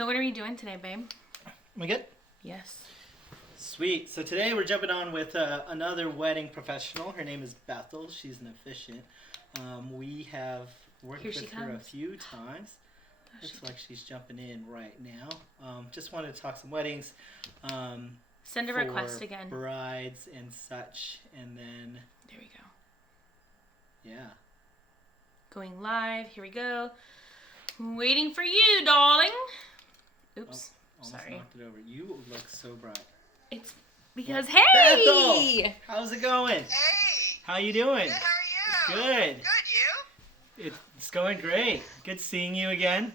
So what are we doing today, babe? We good? Yes. Sweet. So today we're jumping on with another wedding professional. Her name is Bethel. She's an officiant. We have worked with her a few times. Looks like she's jumping in right now. Just wanted to talk some weddings. Send a request again. Brides and such. And then... There we go. Yeah. Going live. Here we go. Waiting for you, darling. Oops. Almost Sorry. knocked it over. You look so bright. It's because, Bethel, hey! how's it going? Hey! How you doing? Good, how are you? Good. Good, you? It's going great. Good seeing you again.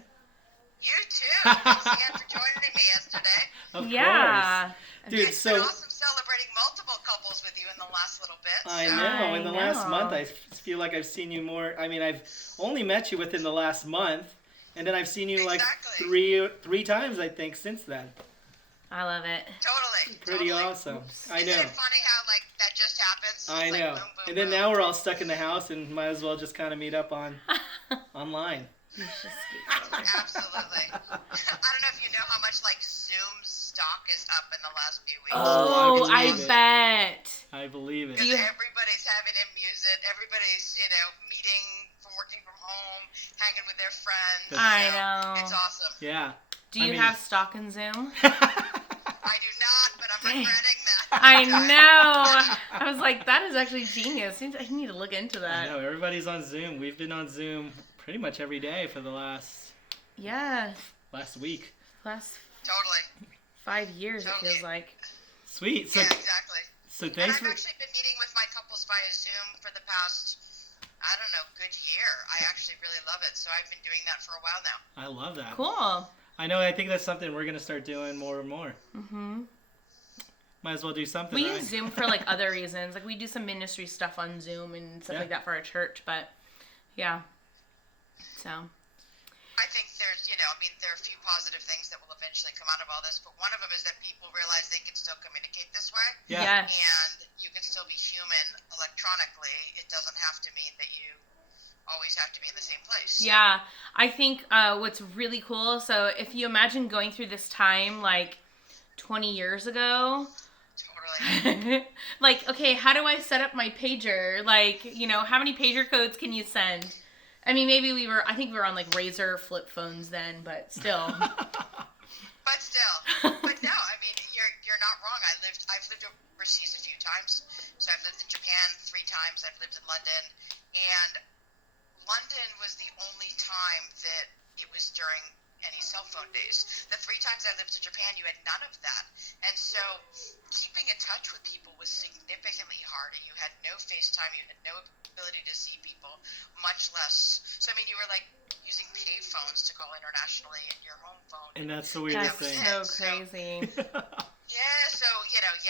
You too. Thanks again for joining me yesterday. Of Yeah. course. Dude, It's been awesome celebrating multiple couples with you in the last little bit. I know. In the last month, I feel like I've seen you more. I mean, I've only met you within the last month, and then I've seen you like three times, I think, since then. I love it. Totally. Pretty awesome. Oops. I know. Isn't it funny how like that just happens? I It's know. like boom, boom, And then boom. now we're all stuck in the house and might as well just kind of meet up online. Absolutely. I don't know if you know how much like Zoom's stock is up in the last few weeks. Oh, I believe it. bet. I believe it. Because everybody's having to mute it. Everybody's, meeting from working from home, hanging with their friends. I So know. It's awesome. Yeah. Do you have stock in Zoom? I do not, but I'm regretting that. I know. I was like, that is actually genius. I need to look into I that. know. Everybody's on Zoom. We've been on Zoom pretty much every day for the last week. Last Totally. 5 years, it feels like. Sweet. So, yeah, exactly. So And thanks I've actually been meeting with my couples via Zoom for the past, good year. I actually really love it. So I've been doing that for a while now. I love that. Cool. I know. I think that's something we're gonna start doing more and more. Mm-hmm. Might as well do something. We right? use Zoom for like other reasons. Like we do some ministry stuff on Zoom and stuff like that for our church. But yeah. So. I think there's, there are a few positive things that will eventually come out of all this, but one of them is that people realize they can still communicate this way. Yeah. Yes. And you can still be human electronically. It doesn't have to mean that you always have to be in the same place. Yeah. I think what's really cool, so if you imagine going through this time like 20 years ago. Totally. Like, okay, how do I set up my pager? Like, how many pager codes can you send? I mean, maybe I think we were on like Razor flip phones then, but still. But no, I mean, you're not wrong. I've lived overseas a few times. So I've lived in Japan 3 times. I've lived in London, and London was the only time that it was during any cell phone days. The 3 times I lived in Japan, you had none of that. And so keeping in touch with people was significantly harder. You had no FaceTime. You had no ability to see people, much less. So, I mean, you were like using pay phones to call internationally in your home phone. And that's the weirdest thing. That's so crazy. Yeah, so,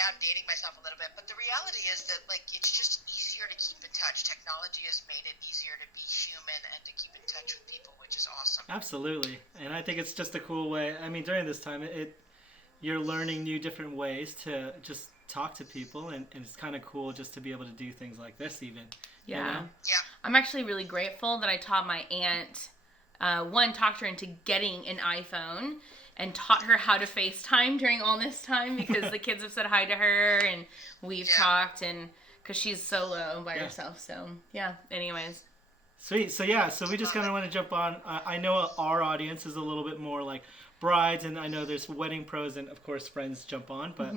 I'm dating myself a little bit. But the reality is that, like, it's just easier to keep in touch. Technology has made it easier to be human and to keep in touch with people, which is awesome. Absolutely. And I think it's just a cool way. I mean, during this time, you're learning new different ways to just talk to people. And it's kind of cool just to be able to do things like this even. Yeah. Yeah. I'm actually really grateful that I taught my aunt, talked her into getting an iPhone and taught her how to FaceTime during all this time because the kids have said hi to her and we've talked and because she's solo by herself. So, yeah. Anyways. Sweet. So, so we just kind of want to jump on. I know our audience is a little bit more like brides, and I know there's wedding pros and, of course, friends jump on, but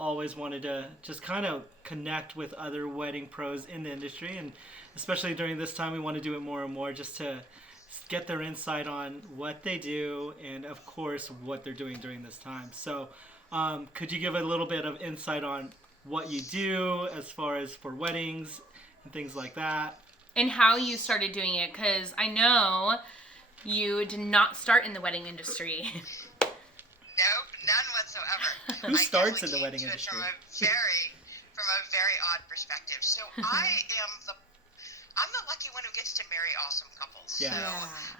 always wanted to just kind of connect with other wedding pros in the industry, and especially during this time, we want to do it more and more just to get their insight on what they do and, of course, what they're doing during this time. So could you give a little bit of insight on what you do as far as for weddings and things like that? And how you started doing it, because I know you did not start in the wedding industry. Nope, none whatsoever. Who starts in the wedding industry? From a very odd perspective. So I'm the lucky one who gets to marry awesome couples. Yeah. So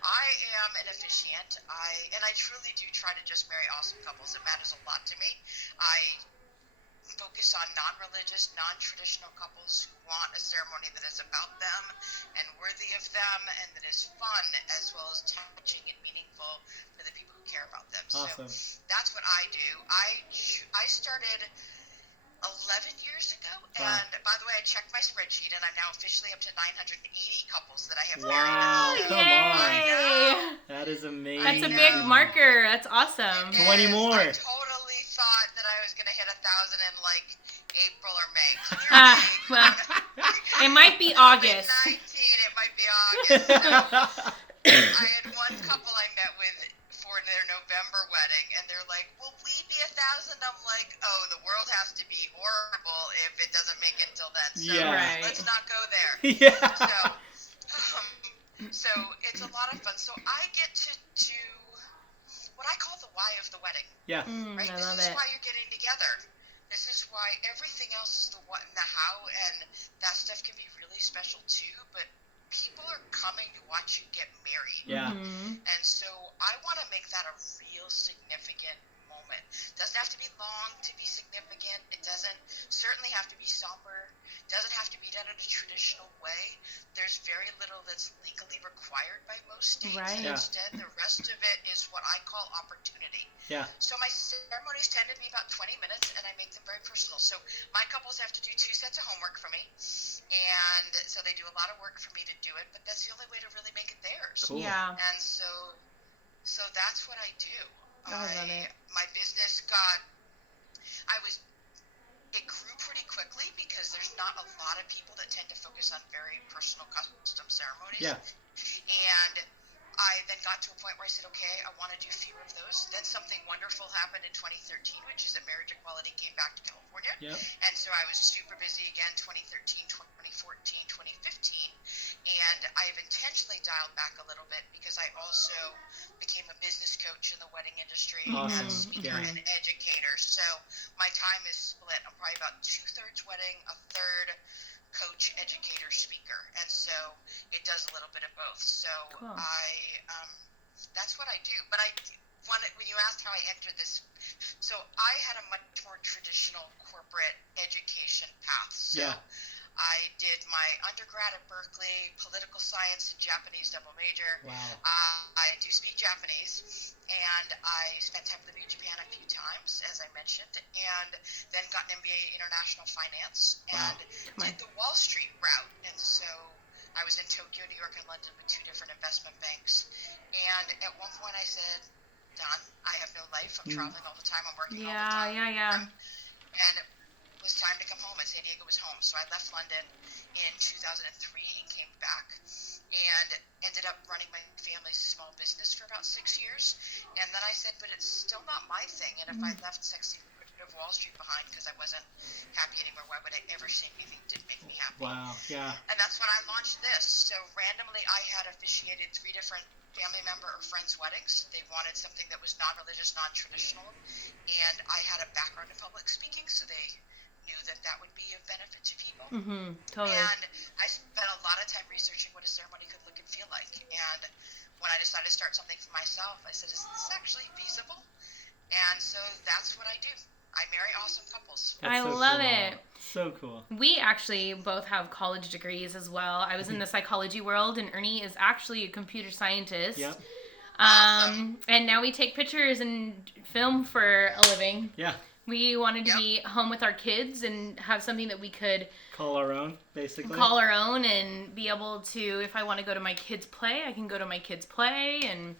I am an officiant. I truly do try to just marry awesome couples. It matters a lot to me. I focus on non-religious, non-traditional couples who want a ceremony that is about them and worthy of them and that is fun as well as touching and meaningful for the people who care about Awesome. So that's what I do. I started 11 years ago, Wow. and by the way, I checked my spreadsheet, and I'm now officially up to 980 couples that I have married. Wow, Oh, come yay! on. That is amazing. That's a big marker. That's awesome. 20 more. I totally thought that I was going to hit 1,000 in like April or May. Well, it might be August. COVID-19, it might be August. So I had one couple I met with for their November wedding, and they're like, "Will we be 1,000?" I'm like, "Oh, the world has to be horrible if it doesn't make it till then. So Yeah. Right. let's not go there." Yeah. So it's a lot of fun. So I get to do what I call the why of the wedding. Yeah. Right? I This love is it. why you're getting together. This is why everything else is the what and the how, and that stuff can be really special too. But people are coming to watch you get married. Yeah. And so I want to make that a real significant moment. Doesn't have to be long to be significant. It doesn't certainly have to be somber. Doesn't have to be done in a traditional way. There's very little that's legally required by most states. Right. Yeah. Instead, the rest of it is what I call opportunity. Yeah. So my ceremonies tend to be about 20 minutes, and I make them very personal. So my couples have to do 2 sets of homework for me, and so they do a lot of work for me to do it, but that's the only way to really make it theirs. Cool. Yeah. And so that's what I do. I love it. My business it grew pretty quickly because there's not a lot of people that tend to focus on very personal custom ceremonies. Yeah. And I then got to a point where I said, okay, I want to do fewer of those. Then something wonderful happened in 2013, which is that marriage equality came back to California. Yep. And so I was super busy again 2013, 2014, 2015. And I've intentionally dialed back a little bit because I also became a business coach in the wedding industry Awesome. and speaker Yeah. and educator. So my time is split. I'm probably about 2/3 wedding, a third coach, educator, speaker. And so it does a little bit of both. So Cool. that's what I do. But when you asked how I entered this, so I had a much more traditional corporate education path. So Yeah. I did my undergrad at Berkeley, political science and Japanese double major. Wow. I do speak Japanese, and I spent time living in Japan a few times, as I mentioned, and then got an MBA in international finance and did the Wall Street route. And so I was in Tokyo, New York, and London with 2 different investment banks. And at one point I said, done. I have no life. I'm traveling all the time. I'm working all the time. Yeah. And it was time to come home, and San Diego was home. So I left London in 2003 and came back and ended up running my family's small business for about 6 years. And then I said, but it's still not my thing. And if I left sexy lucrative Wall Street behind because I wasn't happy anymore, why would I ever say anything that didn't make me happy? Wow. Yeah. And that's when I launched this. So randomly, I had officiated 3 different family member or friends' weddings. They wanted something that was non-religious, non-traditional, and I had a background in public speaking, so they knew that would be of benefit to people. Totally. And I spent a lot of time researching what a ceremony could look and feel like. And when I decided to start something for myself, I said, is this actually feasible? And so that's what I do. I marry awesome couples. I so love cool. it. So cool. We actually both have college degrees as well. I was in the psychology world, and Ernie is actually a computer scientist. Yep. And now we take pictures and film for a living. Yeah. We wanted to be home with our kids and have something that we could Call our own, basically. call our own and be able to, if I want to go to my kids' play, I can go to my kids' play and,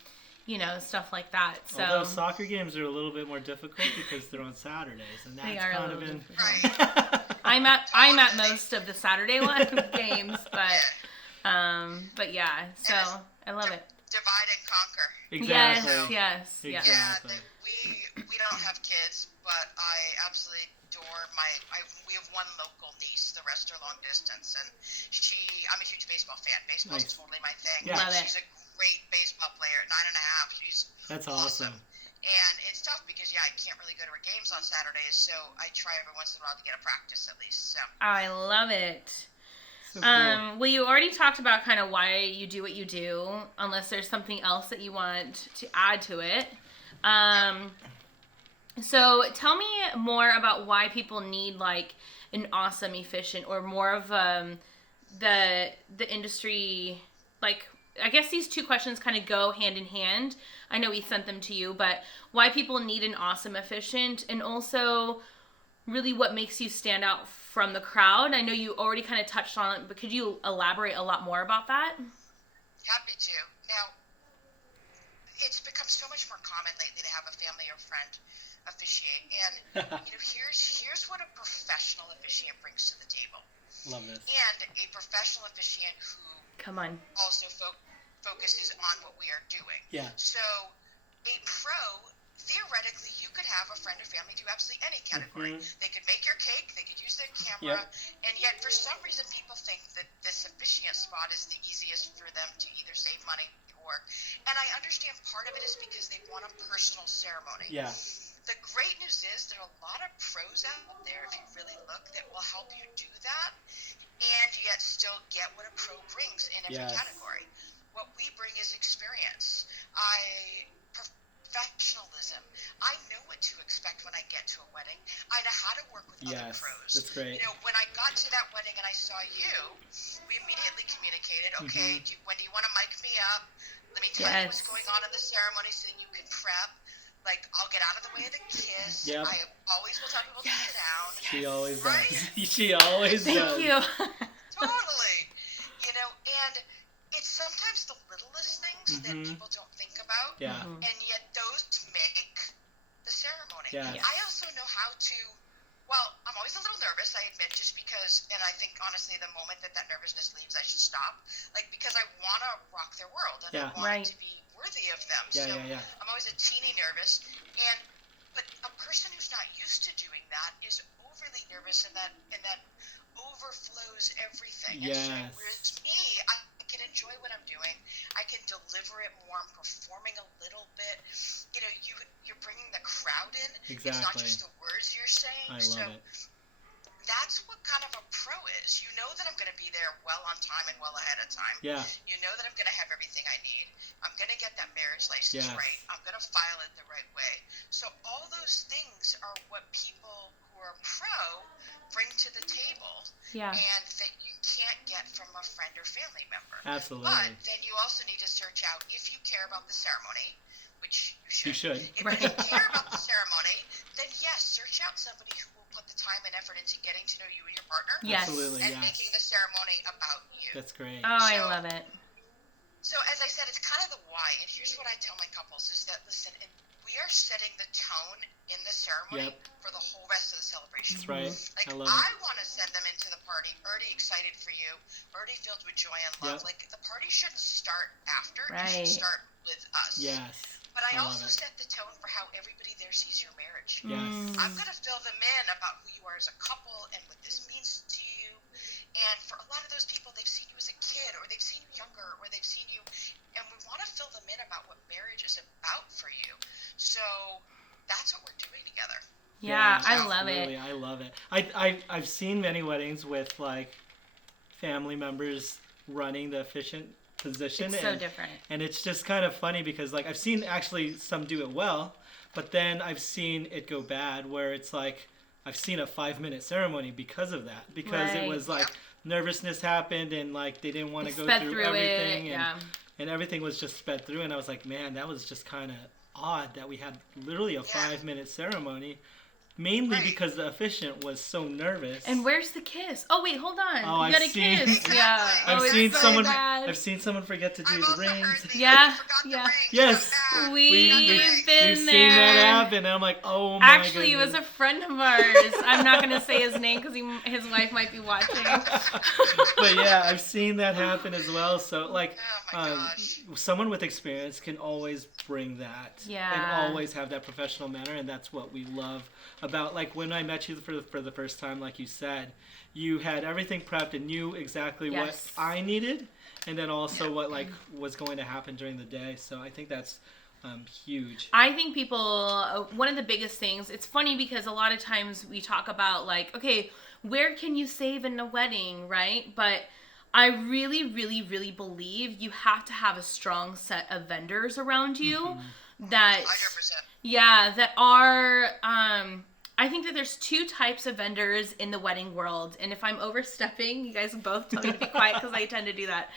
stuff like that. So Although soccer games are a little bit more difficult because they're on Saturdays, and They that's are a kind of little been. Right. I'm at most of the Saturday games, but yeah, so I love it. Divide and conquer. Exactly. Yes. Exactly. Yeah, we don't have kids, but I absolutely adore we have one local niece. The rest are long distance, and I'm a huge baseball fan. Baseball's Nice. totally my thing. Yeah. Love it. She's a great baseball player at 9.5. She's That's awesome. And it's tough because I can't really go to her games on Saturdays, so I try every once in a while to get a practice at least. So I love it. So cool. Well, you already talked about kind of why you do what you do, unless there's something else that you want to add to it. So tell me more about why people need like an awesome efficient or more of the industry, like I guess these two questions kind of go hand in hand. I know we sent them to you, but why people need an awesome officiant, and also really what makes you stand out from the crowd. I know you already kind of touched on it, but could you elaborate a lot more about that? Happy to. Now, it's become so much more common lately to have a family or friend officiate, and here's what a professional officiant brings to the table. Love this. And a professional officiant who also focuses on what we are doing. Yeah. So a pro, theoretically, you could have a friend or family do absolutely any category. They could make your cake, they could use their camera, and yet for some reason people think that this officiant spot is the easiest for them to either save money or, and I understand part of it is because they want a personal ceremony. Yeah. The great news is there are a lot of pros out there, if you really look, that will help you do that and yet still get what a pro brings in every category. What we bring is experience. Professionalism. I know what to expect when I get to a wedding. I know how to work with other pros. That's great. When I got to that wedding and I saw you, we immediately communicated, okay, when do you want to mic me up? Let me tell you what's going on in the ceremony so that you can prep. Like, I'll get out of the way of the kiss. Yep. I always will tell people to sit down. She always right? does. She always does. Thank you. Totally. And it's sometimes the littlest things that people don't think about. Yeah. And yet those make the ceremony. Yeah. I also know how to, well, I'm always a little nervous, I admit, just because, and I think, honestly, the moment that nervousness leaves, I should stop. Like, because I want to rock their world, and I want it to be worthy of them. I'm always a teeny nervous, but a person who's not used to doing that is overly nervous, and that overflows everything. Yes. And so, whereas me, I can enjoy what I'm doing. I can deliver it more. I'm performing a little bit. You're bringing the crowd in. Exactly. It's not just the words you're saying. I love it. That's what kind of a pro is. You know that I'm going to be there well on time and well ahead of time. Yeah. You know that I'm going to have everything I need. I'm going to get that marriage license right. I'm going to file it the right way. So all those things are what people who are pro bring to the table. Yeah. And that you can't get from a friend or family member. Absolutely. But then you also need to search out, if you care about the ceremony, which you should. You should. If you care about the ceremony, then yes, search out somebody who will put the time and effort into getting to know you and your partner. Yes. Absolutely, and making the ceremony about you. That's great. Oh, I love it. So as I said, it's kind of the why. And here's what I tell my couples is that, listen, we are setting the tone in the ceremony for the whole rest of the celebration. That's right. Like, I want to send them into the party already excited for you, already filled with joy and love. Like, the party shouldn't start after. It should start with us. Yes. But I also set the tone for how everybody there sees your marriage. Yes. I'm going to fill them in about who you are as a couple and what this means to you. And for a lot of those people, they've seen you as a kid, or they've seen you younger, or they've seen you, and we want to fill them in about what marriage is about for you. So that's what we're doing together. Yeah, I love it. I love it. I've seen many weddings with like family members running the officiant position. It's so different. And it's just kind of funny because like I've seen actually some do it well, but then I've seen it go bad where it's like I've seen a 5-minute ceremony because of that. Because it was like nervousness happened and like they didn't want to go through everything and everything was just sped through, and I was like, man, that was just kind of odd that we had literally a 5-minute ceremony. Mainly because the officiant was so nervous. And where's the kiss? Oh wait, hold on. Oh, you got a kiss. Yeah. I've seen someone forget to do the rings. Yeah. Yes. We've been seen there. that happen. And I'm like, oh my Actually, goodness. it was a friend of ours. I'm not gonna say his name because his wife might be watching. But yeah, I've seen that happen as well. So like, someone with experience can always bring that. Yeah. And always have that professional manner, and that's what we love about, like, when I met you for the first time, like you said, you had everything prepped and knew exactly what I needed, and then also what like was going to happen during the day. So I think that's huge. I think people, one of the biggest things, it's funny because a lot of times we talk about like, okay, where can you save in a wedding, right? But I really, really, really believe you have to have a strong set of vendors around you that 100%. Yeah, that are, I think that there's 2 types of vendors in the wedding world. And if I'm overstepping, you guys both tell me to be quiet because I tend to do that.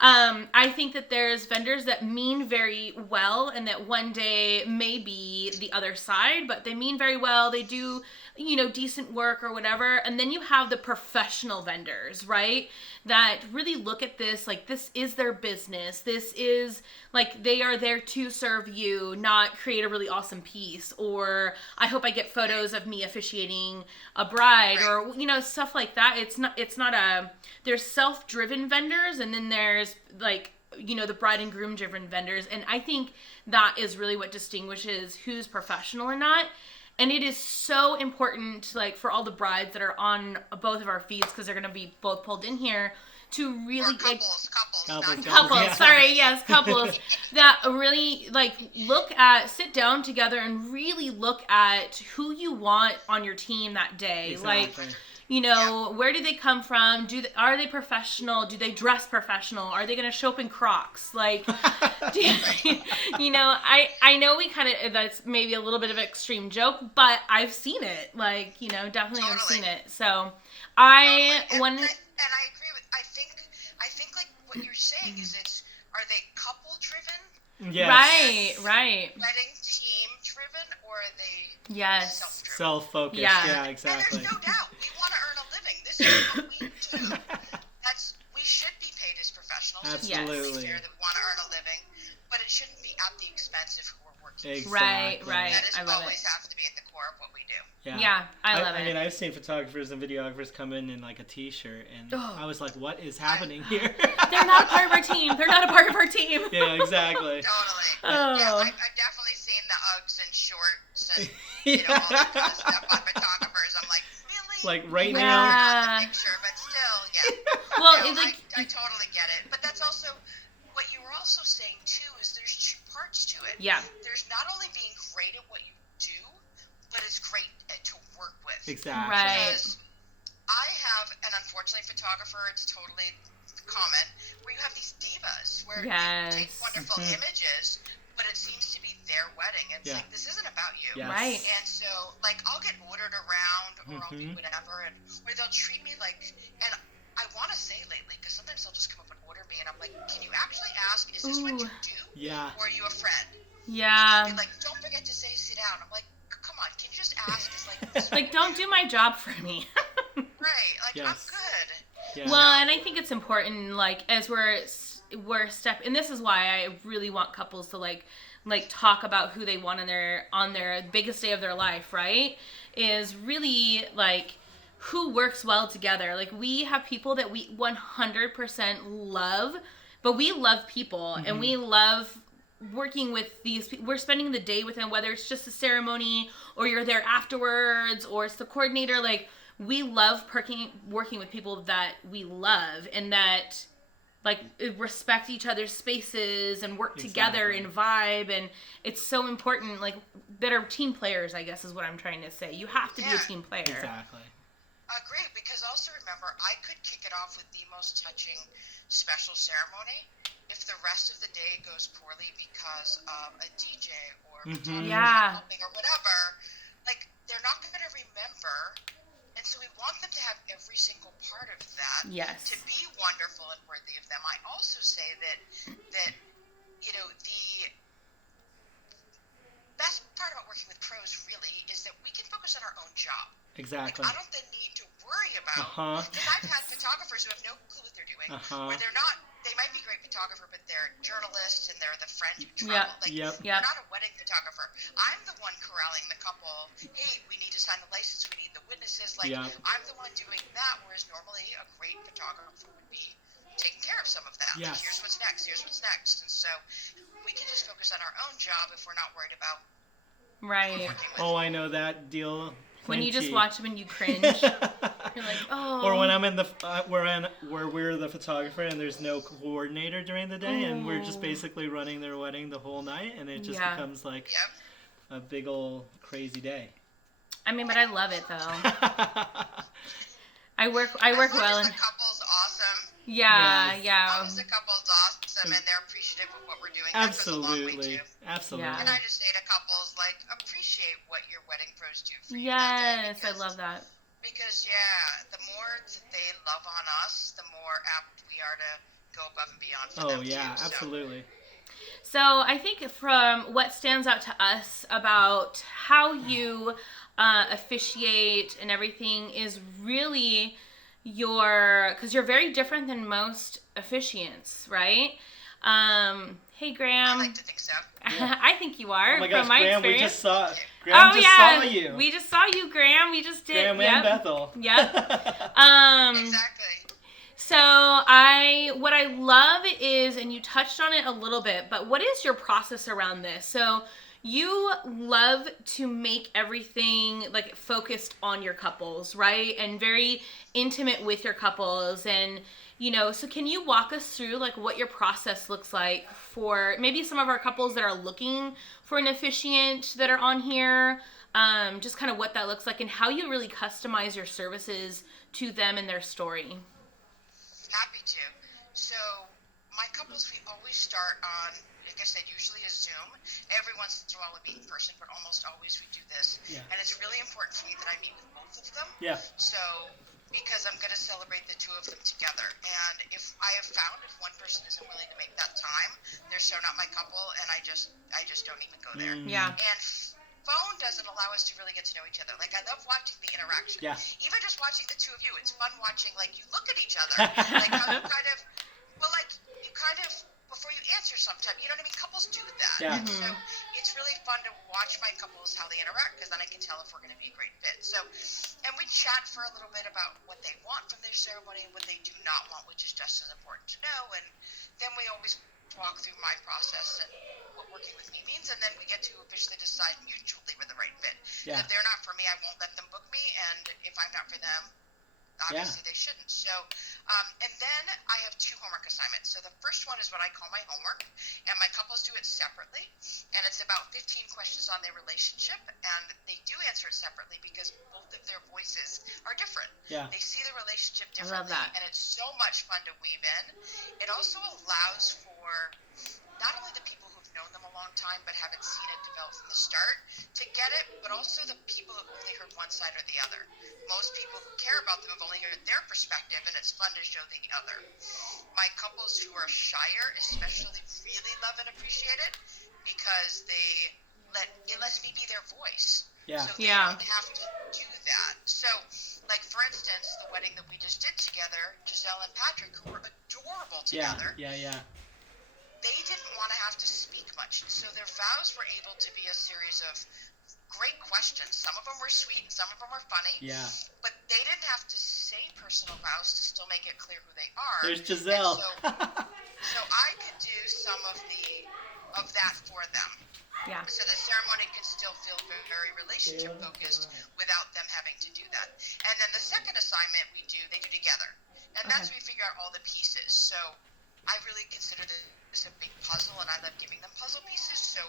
I think that there's vendors that mean very well and that one day may be the other side, but they mean very well. They do, decent work or whatever. And then you have the professional vendors, right? That really look at this like this is their business. This is like they are there to serve you, not create a really awesome piece. Or I hope I get photos of me officiating a bride or, stuff like that. There's self-driven vendors and then there's like, the bride and groom driven vendors. And I think that is really what distinguishes who's professional or not. And it is so important, like, for all the brides that are on both of our feeds, because they're going to be both pulled in here, to really... Couples, couples, that really, like, sit down together and really look at who you want on your team that day. Exactly. Like, where do they come from? Are they professional? Do they dress professional? Are they going to show up in Crocs? Like, I know we that's maybe a little bit of an extreme joke, but I've seen it. Like, definitely Totally. I've seen it. So And I agree with, I think like what you're saying is are they couple driven? Yes. Right. Wedding team driven, or are they Yes. self-driven? Self-focused. Yeah. Yeah, exactly. And there's no doubt we want to earn a living. This is what we do. We should be paid as professionals. Absolutely. It's totally fair that we want to earn a living, but it shouldn't be at the expense of who we're working with. Exactly. Right. That is I love always it. have to be at the core of what we do. Yeah, I love it. I mean, I've seen photographers and videographers come in like a t-shirt, and I was like, what is happening here? They're not a part of our team. Yeah, exactly. Totally. Oh. Yeah, I've definitely seen the Uggs and shorts and all that kind of stuff on photographers. I'm like, really? Like right Yeah. now. The picture, but still, yeah. Well, No, it's like... I totally get it. But that's also what you were also saying too. Is there's two parts to it. Yeah. There's not only being great at what you do, but it's great to work with. Exactly. Right. Because I have, and unfortunately, photographer, it's totally common, where you have these divas where Yes. they take wonderful images, but it seems to be their wedding. It's like, this isn't about you. Yes. Right. And so, like, I'll get ordered around, or I'll do whatever, or they'll treat me like, and I want to say lately, because sometimes they'll just come up and order me, and I'm like, can you actually ask, is this what you do? Yeah. Or are you a friend? Yeah. Be like, don't forget to say sit down. I'm like, come on, can you just ask? It's like, Like, don't do my job for me. right, like, I'm Yes. good. Yeah. Well, and I think it's important, like, as we're and this is why I really want couples to like talk about who they want on their biggest day of their life, right? Is really like who works well together. Like, we have people that we 100% love, but we love people and we love working with these people. We're spending the day with them, whether it's just a ceremony or you're there afterwards or it's the coordinator. Like, we love working with people that we love and that like respect each other's spaces and work together and vibe. And it's so important, like, that are team players, I guess is what I'm trying to say. You have to be a team player. Exactly. Great, because also remember, I could kick it off with the most touching special ceremony. If the rest of the day goes poorly because of a DJ or photographer helping or whatever, like, they're not going to remember. And so we want them to have every single part of that to be wonderful and worthy of them. I also say that the best part about working with pros really is that we can focus on our own job. Exactly. Like, I don't then need to worry about, because I've had photographers who have no clue what they're doing, where they might be great photographer, but they're journalists and they're the friend who travel. They're not a wedding photographer. I'm the one corralling the couple. Hey, we need to sign the license. We need the witnesses. Like, I'm the one doing that, whereas normally a great photographer would be taking care of some of that. Yes. Like, here's what's next. And so we can just focus on our own job if we're not worried about Right. Oh, I know that deal. When you just Plenty. watch them and you cringe. You're like, oh. Or when I'm in the where we're the photographer and there's no coordinator during the day and we're just basically running their wedding the whole night and it just becomes like a big old crazy day. I mean, but I love it though. I work well and the couple's awesome. Yeah. As long as the couple's awesome and they're appreciative of what we're doing, that goes a long way too. Absolutely. And I just say to couples, like, appreciate what your wedding pros do for you. Yes, I love that. Because the more that they love on us, the more apt we are to go above and beyond for Oh them yeah, too. absolutely. So I think from what stands out to us about how you officiate and everything is really because you're very different than most officiants, right? Hey, I Graham. like to think so. Yeah. I think you are. Oh my gosh, from my Graham, experience. we just saw. Oh Graham just yeah, saw you. we just saw you, Graham. We just did. Graham and Bethel. Yep. Exactly. So what I love is, and you touched on it a little bit, but what is your process around this? So you love to make everything like focused on your couples, right? And very intimate with your couples. And, so can you walk us through like what your process looks like for maybe some of our couples that are looking for an officiant that are on here? Just kind of what that looks like and how you really customize your services to them and their story. Happy to. So my couples, we always start on, like I said, usually a Zoom. Every once in a while we meet in person, but almost always we do this. Yeah. And it's really important for me that I meet with both of them. Yeah. So because I'm going to celebrate the two of them together. And if I have found if one person isn't willing to make that time, they're so not my couple, and I just don't even go there. Yeah. And phone doesn't allow us to really get to know each other. Like, I love watching the interaction. Yeah. Even just watching the two of you, it's fun watching, like, you look at each other. Like, how you kind of, before you answer sometimes, you know what I mean? Couples do that. Yeah. And so it's really fun to watch my couples, how they interact, because then I can tell if we're going to be a great fit. So, and we chat for a little bit about what they want from their ceremony and what they do not want, which is just as important to know. And then we always walk through my process and what working with me means, and then we get to officially decide mutually we're the right fit. Yeah. If they're not for me, I won't let them book me, and if I'm not for them, obviously they shouldn't. So, and then I have two homework assignments. So the first one is what I call my homework, and my couples do it separately, and it's about 15 questions on their relationship, and they do answer it separately because both of their voices are different. Yeah. They see the relationship I love differently, that. and it's so much fun to weave in. It also allows for not only the people who've known them a long time but haven't seen it develop from the start to get it, but also the people who've only heard one side or the other. Most people who care about them have only heard their perspective, and it's fun to show the other. My couples who are shyer especially really love and appreciate it because it lets me be their voice. Yeah. So they Yeah. don't have to do that. So, like, for instance, the wedding that we just did together, Giselle and Patrick, who were adorable together, Yeah. they didn't want to have to speak much. So their vows were able to be a series of great questions. Some of them were sweet, some of them were funny. Yeah. But they didn't have to say personal vows to still make it clear who they are. There's Giselle. So I could do some of that for them. Yeah. So the ceremony can still feel very relationship focused without them having to do that. And then the second assignment they do together. And that's where we figure out all the pieces. So I really consider this a big puzzle, and I love giving them puzzle pieces. So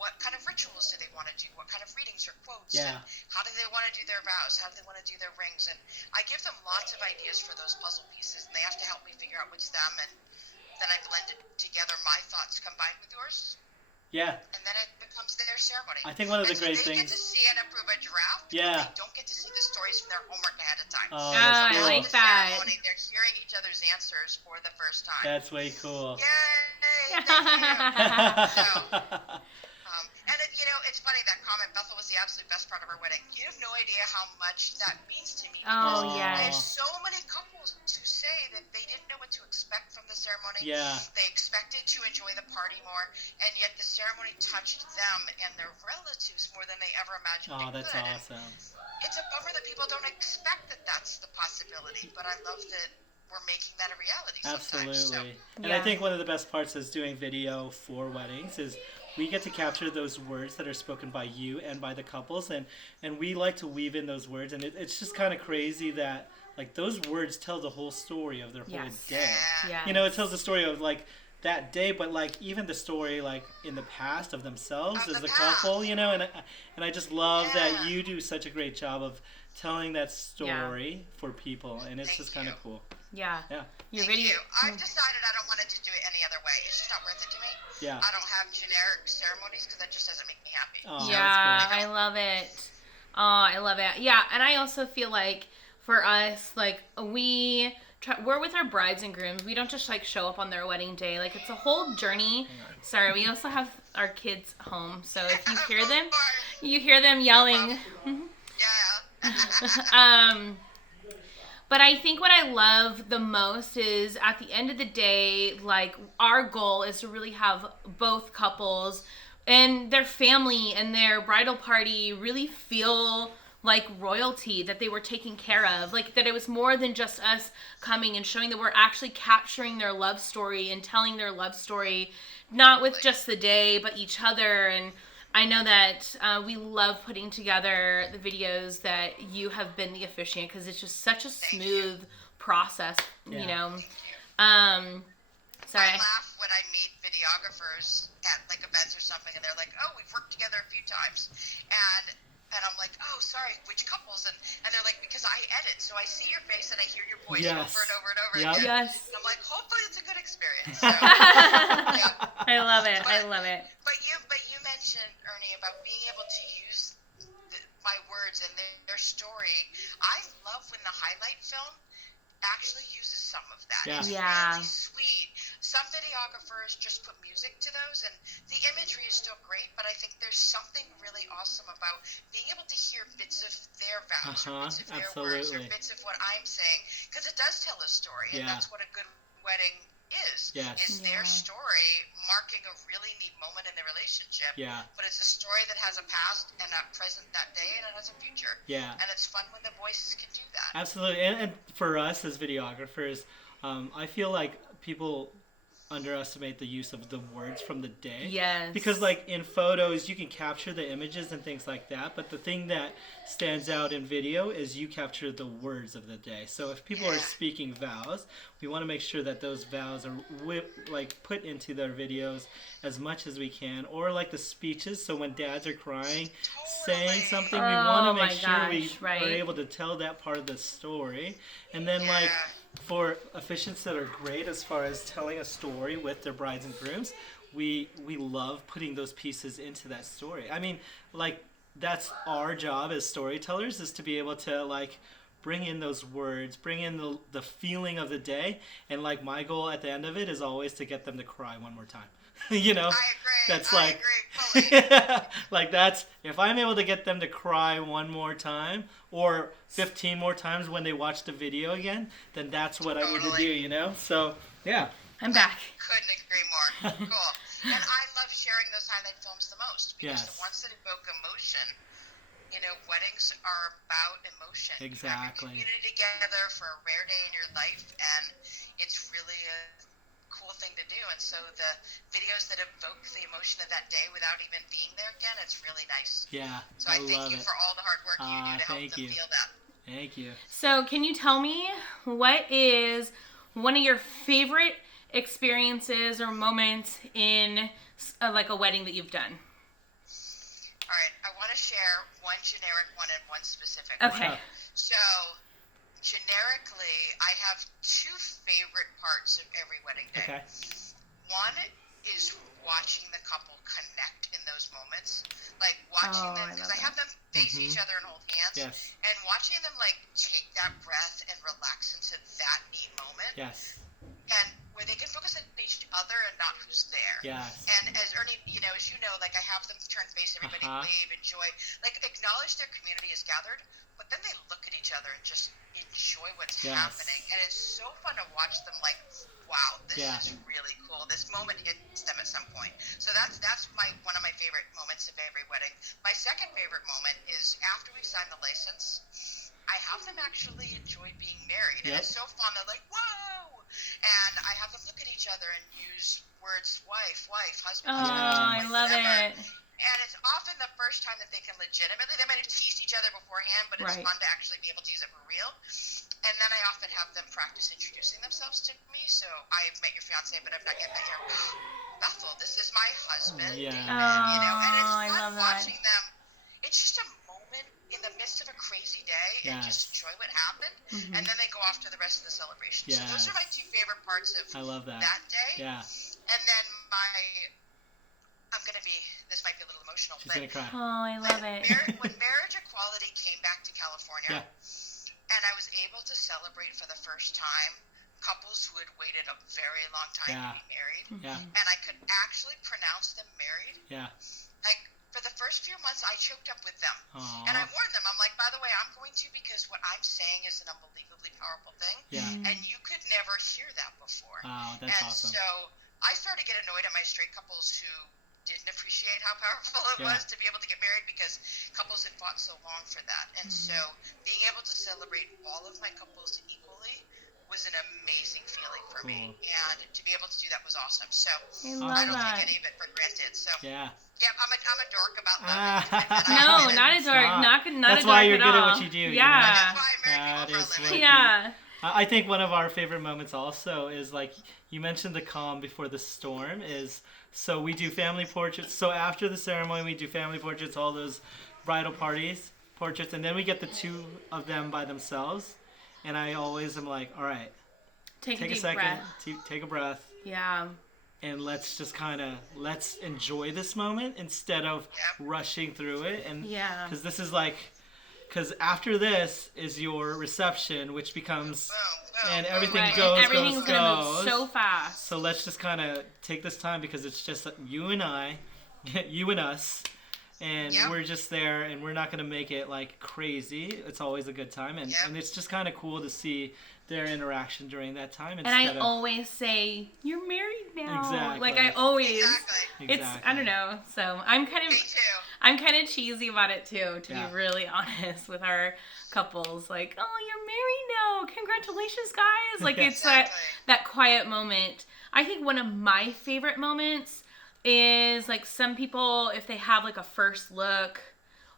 what kind of rituals do they want to do? What kind of readings or quotes? Yeah. And how do they want to do their vows? How do they want to do their rings? And I give them lots of ideas for those puzzle pieces, and they have to help me figure out which them, and then I blend it together, my thoughts combined with yours. Yeah. And then it becomes their ceremony. I think one of the so great they things. get to see and approve a draft. Yeah. But they don't get to see the stories from their homework ahead of time. Oh, I that's cool. like The that. ceremony, they're hearing each other's answers for the first time. That's way cool. Yay! Thank you. And it's funny, that comment, Bethel was the absolute best part of our wedding. You have no idea how much that means to me. Oh, Aw. I have yes. so many couples who say that they didn't know what to expect from the ceremony. Yeah. They expected to enjoy the party more, and yet the ceremony touched them and their relatives more than they ever imagined Oh, it that's could. awesome. And it's a bummer that people don't expect that that's the possibility, but I love that we're making that a reality sometimes. Absolutely. So, And I Yeah. think one of the best parts is doing video for weddings is we get to capture those words that are spoken by you and by the couples, and we like to weave in those words, and it's just kind of crazy that like those words tell the whole story of their whole Yes. day. Yeah. It tells the story of like that day, but like even the story like in the past of themselves Of as the the couple, past. and I just love that Yeah. you do such a great job of telling that story for people, and it's Thank just kind of you. cool. Yeah. Yeah. Your Thank video. you. I've decided I don't want to do it any other way. It's just not worth it to me. Yeah. I don't have generic ceremonies because that just doesn't make me happy. Oh, Yeah, that's cool. I love it. Oh, I love it. Yeah, and I also feel like for us, like we we're with our brides and grooms. We don't just like show up on their wedding day. Like it's a whole journey. Sorry, we also have our kids home, so if you hear them yelling. Yeah. But I think what I love the most is at the end of the day, like our goal is to really have both couples and their family and their bridal party really feel like royalty, that they were taken care of, like that it was more than just us coming and showing that we're actually capturing their love story and telling their love story, not with just the day, but each other. And I know that we love putting together the videos that you have been the officiant, because it's just such a smooth process, you know. Sorry. I laugh when I meet videographers at like events or something, and they're like, "Oh, we've worked together a few times," and I'm like, "Oh, sorry, which couples?" And they're like, "Because I edit, so I see your face and I hear your voice over and over and over again." Yes. And I'm like, "Hopefully, it's a good experience." So, yeah. I love it. I love it. But you mentioned, Ernie, about being able to use my words and their story. I love when the highlight film actually uses some of that. Yeah. It's really sweet. Some videographers just put music to those, and the imagery is still great, but I think there's something really awesome about being able to hear bits of their vows, or bits of their words, or bits of what I'm saying, because it does tell a story, and that's what a good wedding is their story marking a really neat moment in the relationship. But it's a story that has a past and a present that day, and it has a future. And it's fun when the voices can do that. Absolutely. And for us as videographers, I feel like people underestimate the use of the words from the day. Yes. Because like in photos you can capture the images and things like that, but the thing that stands out in video is you capture the words of the day. So if people are speaking vows, we want to make sure that those vows are like put into their videos as much as we can, or like the speeches. So when dads are crying, saying something, we want to make sure we are able to tell that part of the story. And then like for officiants that are great as far as telling a story with their brides and grooms, we love putting those pieces into that story. I mean, like that's our job as storytellers, is to be able to like bring in those words, bring in the feeling of the day, and like my goal at the end of it is always to get them to cry one more time. You know, that's like, like that's, if I'm able to get them to cry one more time or 15 more times when they watch the video again, then that's what I need to do, you know? So, yeah. I'm back. Couldn't agree more. Cool. And I love sharing those highlight films the most, because the ones that evoke emotion, you know, weddings are about emotion. Exactly. You have your community together for a rare day in your life, and it's really a cool thing to do. And so the videos that evoke the emotion of that day without even being there again, it's really nice. Yeah. So I thank you for all the hard work you do to help them feel that. Thank you. So can you tell me, what is one of your favorite experiences or moments in like a wedding that you've done? All right, I want to share one generic one and one specific one. So generically, I have two favorite parts of every wedding day. One is watching the couple connect in those moments, like watching them, because I have them face each other and hold hands, and watching them like take that breath and relax into that neat moment. And where they can focus on each other and not who's there. And as Ernie, as you know, like I have them turn face, everybody wave, enjoy, like acknowledge their community is gathered, but then they look at each other and just enjoy what's happening. And it's so fun to watch them like, wow, this is really cool. This moment hits them at some point. So that's one of my favorite moments of every wedding. My second favorite moment is after we sign the license, I have them actually enjoy being married. And it's so fun. They're like, whoa! And I have them look at each other and use words, wife, husband, I love it. And it's often the first time that they can legitimately, they might have teased each other beforehand, but it's fun to actually be able to use it for real. And then I often have them practice introducing themselves to me. So I've met your fiance, but I've not yet met your Bethel. This is my husband. And it's fun watching them. It's just a moment in the midst of a crazy day and just enjoy what happened. And then they go off to the rest of the celebration. So those are my two favorite parts of that day. And then this might be a little emotional, She's gonna cry. Oh, I love it. When marriage equality came back to California, and I was able to celebrate for the first time couples who had waited a very long time to be married. Yeah. And I could actually pronounce them married. Yeah. Like, for the first few months, I choked up with them. Aww. And I warned them. I'm like, by the way, I'm going to, because what I'm saying is an unbelievably powerful thing. Yeah. And you could never hear that before. Wow, that's awesome. And so I started to get annoyed at my straight couples who didn't appreciate how powerful it was to be able to get married, because couples had fought so long for that. And so being able to celebrate all of my couples equally was an amazing feeling for me. And to be able to do that was awesome. So I don't take any of it for granted. So yeah, I'm a dork about that. No, not a dork. Not That's a dork why you're at good all. at what you do. Yeah. That's why I married people for a living. Yeah. I think one of our favorite moments also is, like, you mentioned the calm before the storm is, so we do family portraits. So after the ceremony, we do family portraits, all those bridal portraits, and then we get the two of them by themselves. And I always am like, all right, take a second, take a breath. Yeah. And let's just let's enjoy this moment instead of rushing through it. And because this is like, because after this is your reception, which becomes, and everything Everything's gonna move so fast. So let's just kind of take this time, because it's just you and I, you and us, and we're just there, and we're not gonna make it like crazy. It's always a good time, and it's just kind of cool to see their interaction during that time. And I always say, "You're married now." Exactly. Like I always. Exactly. It's I don't know. So I'm kind of cheesy about it too, to be really honest with our couples. Like, oh, you're married now. Congratulations, guys. Like it's that quiet moment. I think one of my favorite moments is like some people, if they have like a first look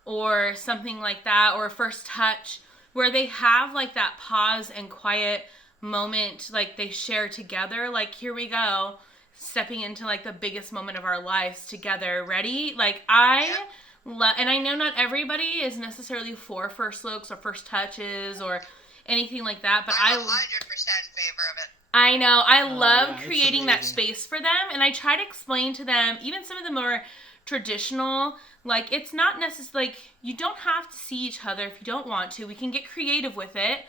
or something like that, or a first touch, where they have like that pause and quiet moment, like they share together, like, here we go, stepping into like the biggest moment of our lives together. Ready? Like and I know not everybody is necessarily for first looks or first touches or anything like that, but I'm 100% in favor of it. I know. I love creating that space for them, and I try to explain to them, even some of the more traditional, like, it's not necessarily, like, you don't have to see each other if you don't want to. We can get creative with it,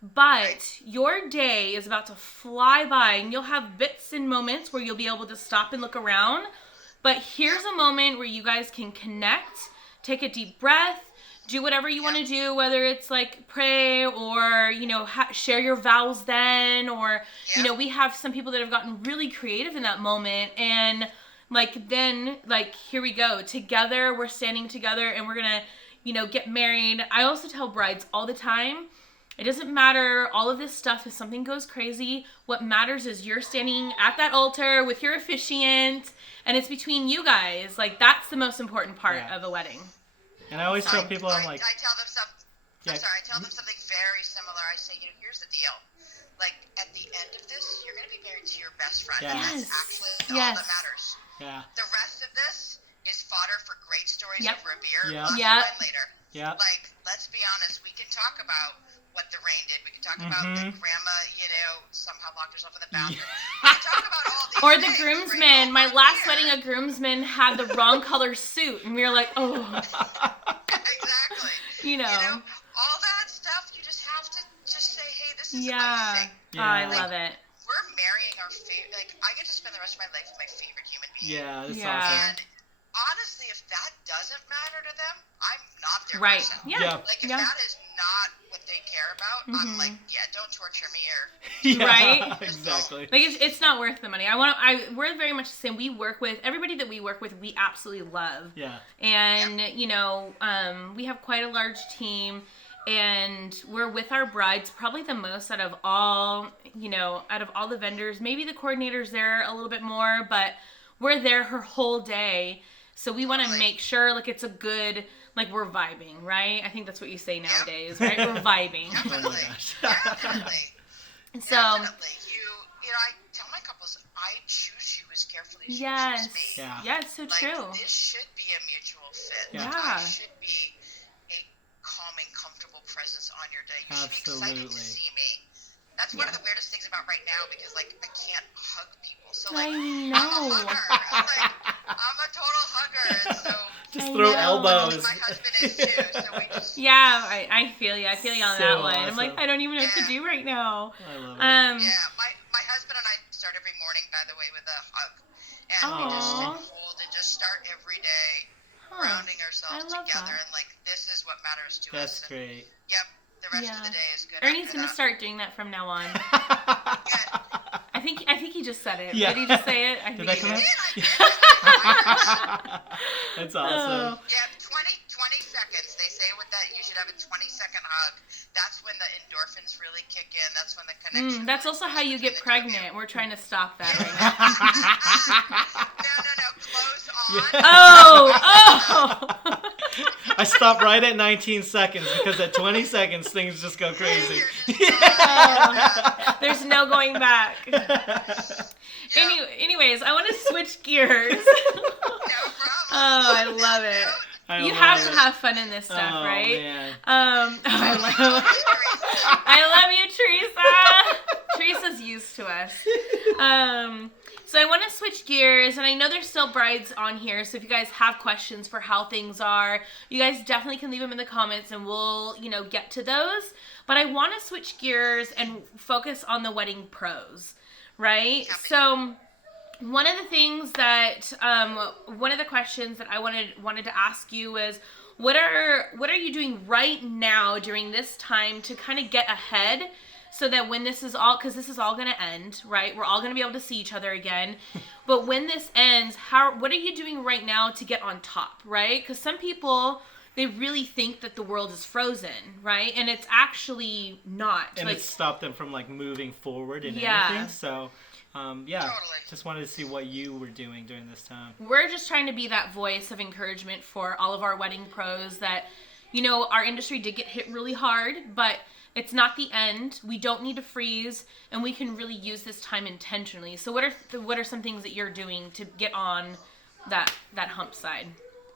but your day is about to fly by, and you'll have bits and moments where you'll be able to stop and look around, but here's a moment where you guys can connect, take a deep breath, do whatever you want to do, whether it's like pray or, you know, share your vows then, or, you know, we have some people that have gotten really creative in that moment, and like, then, like, here we go, together, we're standing together, and we're gonna, you know, get married. I also tell brides all the time, it doesn't matter, all of this stuff, if something goes crazy, what matters is you're standing at that altar with your officiant, and it's between you guys. Like, that's the most important part of a wedding. And I always tell people, I'm like, I tell them something. I tell them something very similar. I say, you know, here's the deal. Like, at the end of this, you're going to be married to your best friend. Yes. And that's actually all that matters. Yeah. The rest of this is fodder for great stories over a beer. Later. Yeah. Like, let's be honest. We can talk about what the rain did. We can talk about the grandma, you know, somehow locked herself in the bathroom. We can talk about all these Or the things, groomsman. My last wedding, a groomsman had the wrong color suit, and we were like, oh. Exactly. You know, all that stuff, you just have to just say, hey, this is Yeah. icing. I love it. We're marrying our favorite, like, I get to spend the rest of my life with my favorite human being. Yeah, that's awesome. And honestly, if that doesn't matter to them, I'm not their person. Yeah. Like, if that is not what they care about, I'm like, don't torture me or... Right? Exactly. Like, it's not worth the money. We're very much the same. We work with, everybody that we work with, we absolutely love. Yeah. And, you know, we have quite a large team, and we're with our brides probably the most out of all the vendors. Maybe the coordinator's there a little bit more, but we're there her whole day. So we want to make sure, like, it's a good, like, we're vibing, right? I think that's what you say nowadays, right? We're vibing. Definitely. Oh my gosh. Definitely. So, definitely. You know, I tell my couples, I choose you as carefully as you choose me. Yeah, it's so true. This should be a mutual fit. Yeah. I should be a calming, comfortable presence on your day. You should be excited to see me. That's one of the weirdest things about right now, because, like, I can't hug people. So, like, I'm a hugger. I'm a total hugger. And so just throw elbows. My husband is too. So we just... Yeah, I feel you. I feel you on that one. Awesome. I'm like, I don't even know what to do right now. I love it. Yeah, my the way, with a hug. And we just sit and hold and just start every day grounding ourselves together. And like, this is what matters to us. That's great. Yep. The rest of the day is good. Ernie's going to start doing that from now on. I think he just said it. Yeah. Did he just say it? I Did think that come out? That's awesome. Yeah, 20 seconds. They say with that you should have a 20-second hug. That's when the endorphins really kick in. That's when the connection. That's also how you get pregnant. We're trying to stop that right now. No. Clothes on. Oh. I stopped right at 19 seconds because at 20 seconds things just go crazy. There's no going back. Anyways, I want to switch gears. No problem. Oh, I love it. You have to have fun in this stuff, right? Man. I love you, Teresa. Teresa's used to us. So I want to switch gears, and I know there's still brides on here, so if you guys have questions for how things are, you guys definitely can leave them in the comments, and we'll, get to those. But I want to switch gears and focus on the wedding pros, right? So one of the things that, one of the questions that I wanted to ask you is, what are you doing right now during this time to kind of get ahead, so that when this is all, because this is all going to end, right? We're all going to be able to see each other again. But when this ends, what are you doing right now to get on top, right? Because some people, they really think that the world is frozen, right? And it's actually not. And it stopped them from moving forward in Yeah. anything. So, Totally. just wanted to see what you were doing during this time. We're just trying to be that voice of encouragement for all of our wedding pros that, our industry did get hit really hard, but it's not the end. We don't need to freeze, and we can really use this time intentionally. So what are some things that you're doing to get on that hump side?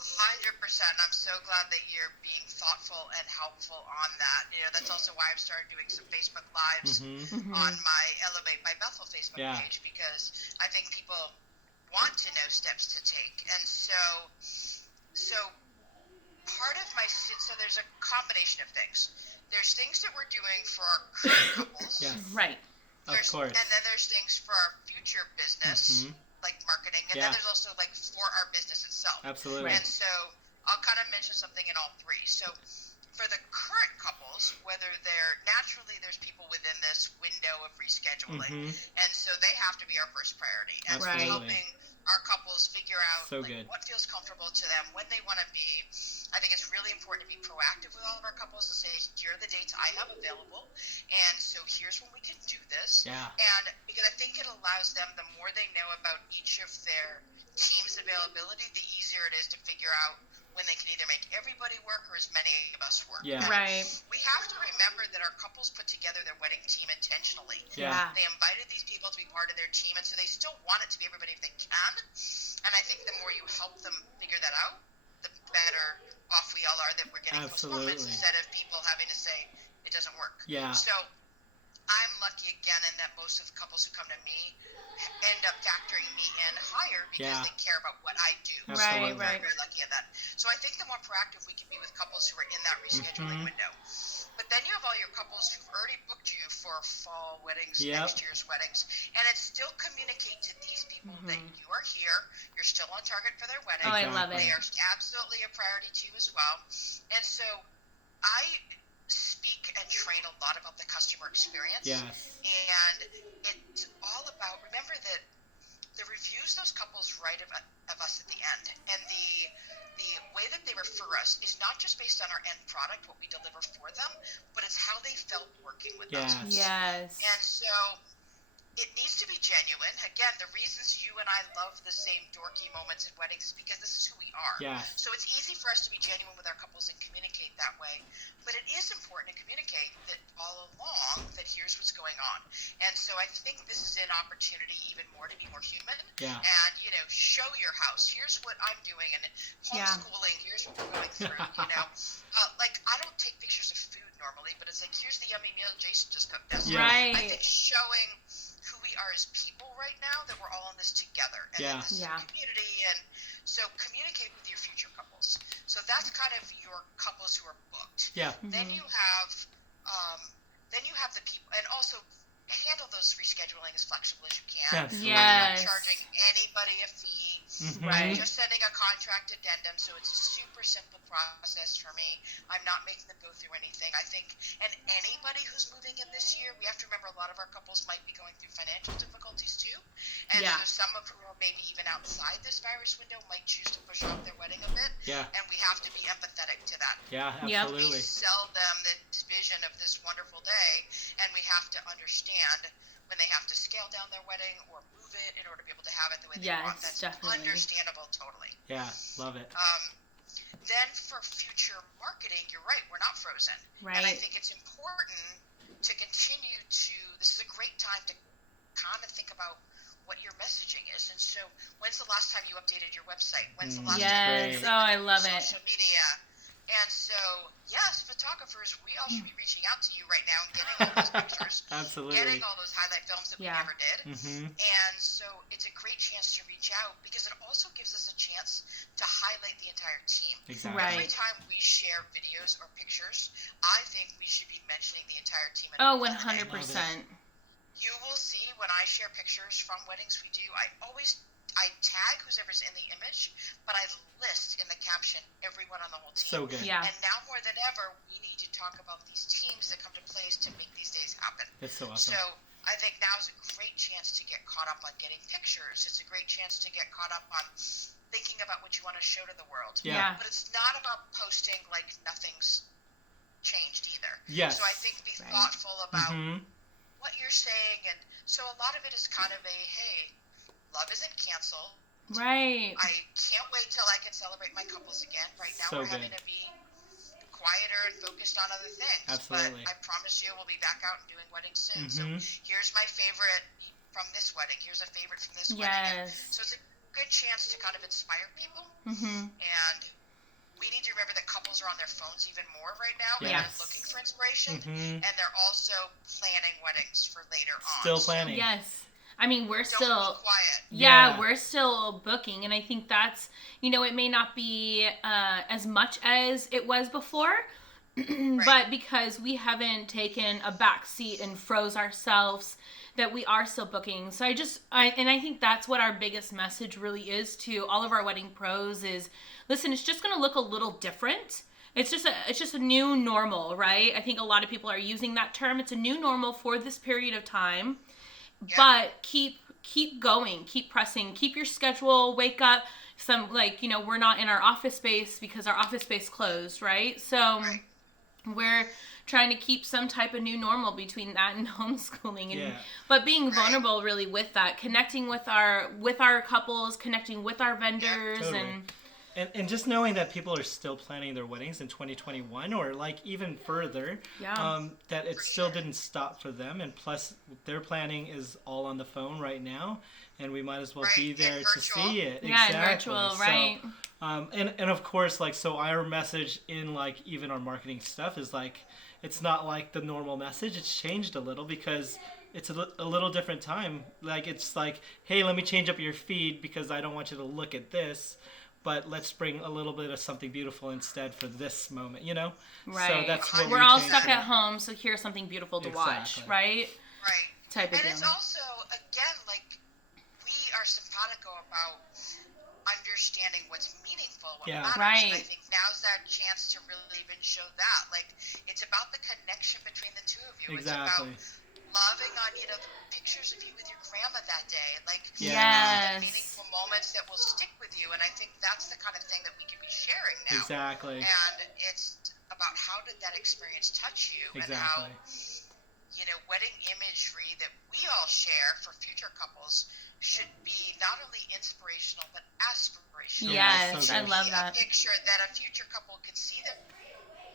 100%. I'm so glad that you're being thoughtful and helpful on that. That's also why I've started doing some Facebook Lives on my Elevate by Bethel Facebook page, because I think people want to know steps to take. And so part of so there's a combination of things. There's things that we're doing for our current couples. Yes. Right. Of course. And then there's things for our future business, like marketing. And then there's also for our business itself. Absolutely. And so I'll kind of mention something in all three. So for the current couples, whether there's people within this window of rescheduling. And so they have to be our first priority. And so helping our couples figure out what feels comfortable to them, when they want to be. I think it's really important to be proactive with all of our couples and say, here are the dates I have available, and so here's when we can do this. Yeah. And because I think it allows them, the more they know about each of their team's availability, the easier it is to figure out when they can either make everybody work or as many of us work. Yeah. And right. we have to remember that our couples put together their wedding team intentionally. Yeah. They invited these people to be part of their team, and so they still want it to be everybody if they can. And I think the more you help them figure that out, the better off we all are that we're getting postponements instead of people having to say it doesn't work. Yeah. So I'm lucky again in that most of the couples who come to me end up factoring me in higher because they care about what I do. Absolutely. So I'm very, very lucky at that. So I think the more proactive we can be with couples who are in that rescheduling window. But then you have all your couples who've already booked you for fall weddings, next year's weddings, and it's still communicate to these people that you are here, you're still on target for their wedding. Oh, I love it. They are absolutely a priority to you as well. And so I speak and train a lot about the customer experience. Yes. And it's all about, remember that the reviews those couples write of us at the end, and the way that they refer us is not just based on our end product, what we deliver for them, but it's how they felt working with us. Yes. And so it needs to be genuine. Again, the reasons you and I love the same dorky moments at weddings is because this is who we are. Yes. So it's easy for us to be genuine with our couples and communicate that way. But it is important to communicate that all along that here's what's going on. And so I think this is an opportunity even more to be more human. Yeah. And, show your house. Here's what I'm doing. And homeschooling, here's what we're going through, I don't take pictures of food normally, but it's like, here's the yummy meal Jason just cooked us. Right. I think showing who we are as people right now, that we're all in this together, and that this is a community, and so communicate with your future couples. So that's kind of your couples who are booked. Yeah. Then you have the people, and also handle those rescheduling as flexible as you can. Absolutely. I'm not Yes. charging anybody a fee. Mhm. Right. I'm just sending a contract addendum, so it's a super simple process for me. I'm not making them go through anything. I think, and anybody who's moving in this year, we have to remember a lot of our couples might be going through financial difficulties too. And Yeah. so some of who are maybe even outside this virus window might choose to push off their wedding a bit. Yeah. And we have to be empathetic to that. Yeah, Yep. absolutely. We sell them this vision of this wonderful day, and we have to understand when they have to scale down their wedding or move it in order to be able to have it the way they Yes, want. That's definitely. understandable totally. Yeah, love it. Then for future marketing, you're right, we're not frozen. Right. And I think it's important to continue to, this is a great time to kind of think about what your messaging is. And so when's the last time you updated your website? When's the last time you Yes. Oh, I love it. social media? And so, yes, photographers, we all should be reaching out to you right now and getting all those pictures, Absolutely. getting all those highlight films that Yeah. we never did. Mhm. And so it's a great chance to reach out because it also gives us a chance to highlight the entire team. Exactly. Right. Every time we share videos or pictures, I think we should be mentioning the entire team. Oh, 100%. You will see when I share pictures from weddings we do, I tag whoever's in the image, but I list in the caption everyone on the whole team. So good. Yeah. And now more than ever, we need to talk about these teams that come to place to make these days happen. It's so awesome. So I think now is a great chance to get caught up on getting pictures. It's a great chance to get caught up on thinking about what you want to show to the world. Yeah. But it's not about posting like nothing's changed either. Yes. So I think be Right. thoughtful about Mhm. what you're saying. And so a lot of it is kind of a, hey, love isn't canceled. Right. I can't wait till I can celebrate my couples again. Right now So we're good. having to be quieter and focused on other things. Absolutely. But I promise you we'll be back out and doing weddings soon. Mhm. So here's my favorite from this wedding. Here's a favorite from this wedding. And Yes. so it's a good chance to kind of inspire people. Mhm. And we need to remember that couples are on their phones even more right now. And Yes. they're looking for inspiration. Mhm. And they're also planning weddings for later on. Still So planning. Yes. I mean, we're don't still. be quiet. Yeah, we're still booking, and I think that's, it may not be as much as it was before, but because we haven't taken a back seat and froze ourselves, that we are still booking. So I think that's what our biggest message really is to all of our wedding pros is, listen, it's just going to look a little different. It's just a new normal, right? I think a lot of people are using that term. It's a new normal for this period of time. Yeah. But keep going, keep pressing, keep your schedule, wake up. We're not in our office space because our office space closed, right? So Right. we're trying to keep some type of new normal between that and homeschooling, Yeah. but being vulnerable really with that, connecting with our couples, connecting with our vendors, Totally. And just knowing that people are still planning their weddings in 2021 or like even further, that it still didn't stop for them. And plus their planning is all on the phone right now. And we might as well be Right, there and to virtual. see it. Yeah, Exactly. and virtual, right. So, and of course, so our message in even our marketing stuff is it's not like the normal message. It's changed a little because it's a little different time. It's hey, let me change up your feed because I don't want you to look at this. But let's bring a little bit of something beautiful instead for this moment, Right. So that's what we're we all changed stuck it. at home, so here's something beautiful to watch, Exactly. right? Right. Type of And deal. it's also, again, we are simpatico about understanding what's meaningful, what matters. Right. And I think now's that chance to really even show that. It's about the connection between the two of you. Exactly. It's about loving on, the pictures of you with your grandma that day. Yes. Meaningful moments that will stick with you. And I think that's the kind of thing that we can be sharing now. Exactly. And it's about how did that experience touch you Exactly. and how, wedding imagery that we all share for future couples should be not only inspirational but aspirational. Yes, so I good. love Be that. a picture that a future couple could see them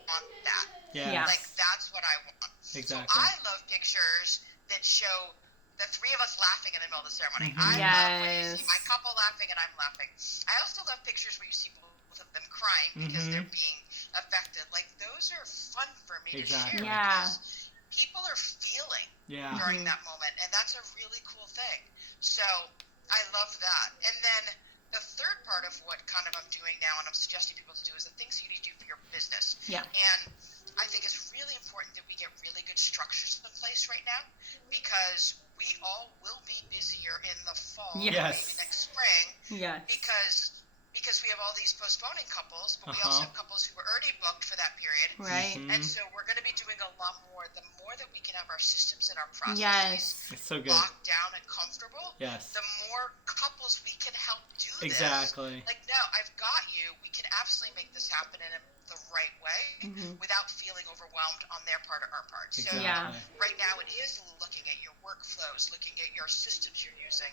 on that. Yeah. Yeah. That's what I want. Exactly. So I love pictures that show the three of us laughing in the middle of the ceremony. Mhm. I love when you Yes. see my couple laughing and I'm laughing. I also love pictures where you see both of them crying because Mhm. they're being affected. Those are fun for me Exactly. to share Yeah. because people are feeling Yeah. during that moment, and that's a really cool thing. So I love that. And then the third part of what kind of I'm doing now and I'm suggesting people to do is the things you need to do for your business. Yeah. And I think it's really important that we get really good structures in place right now because because we all will be busier in the fall, Yes. maybe next spring, Yes. because we have all these postponing couples, but we also have couples who are already booked for that period. Right. And so we're going to be doing a lot more. The more that we can have our systems and our processes Yes. It's so good. locked down and comfortable, Yes. the more couples we can help do this. Exactly. Like, no, I've got you. We can absolutely make this happen in the right way without feeling overwhelmed on their part or our part. Exactly. So Yeah. right now it is looking at your workflows, looking at your systems you're using,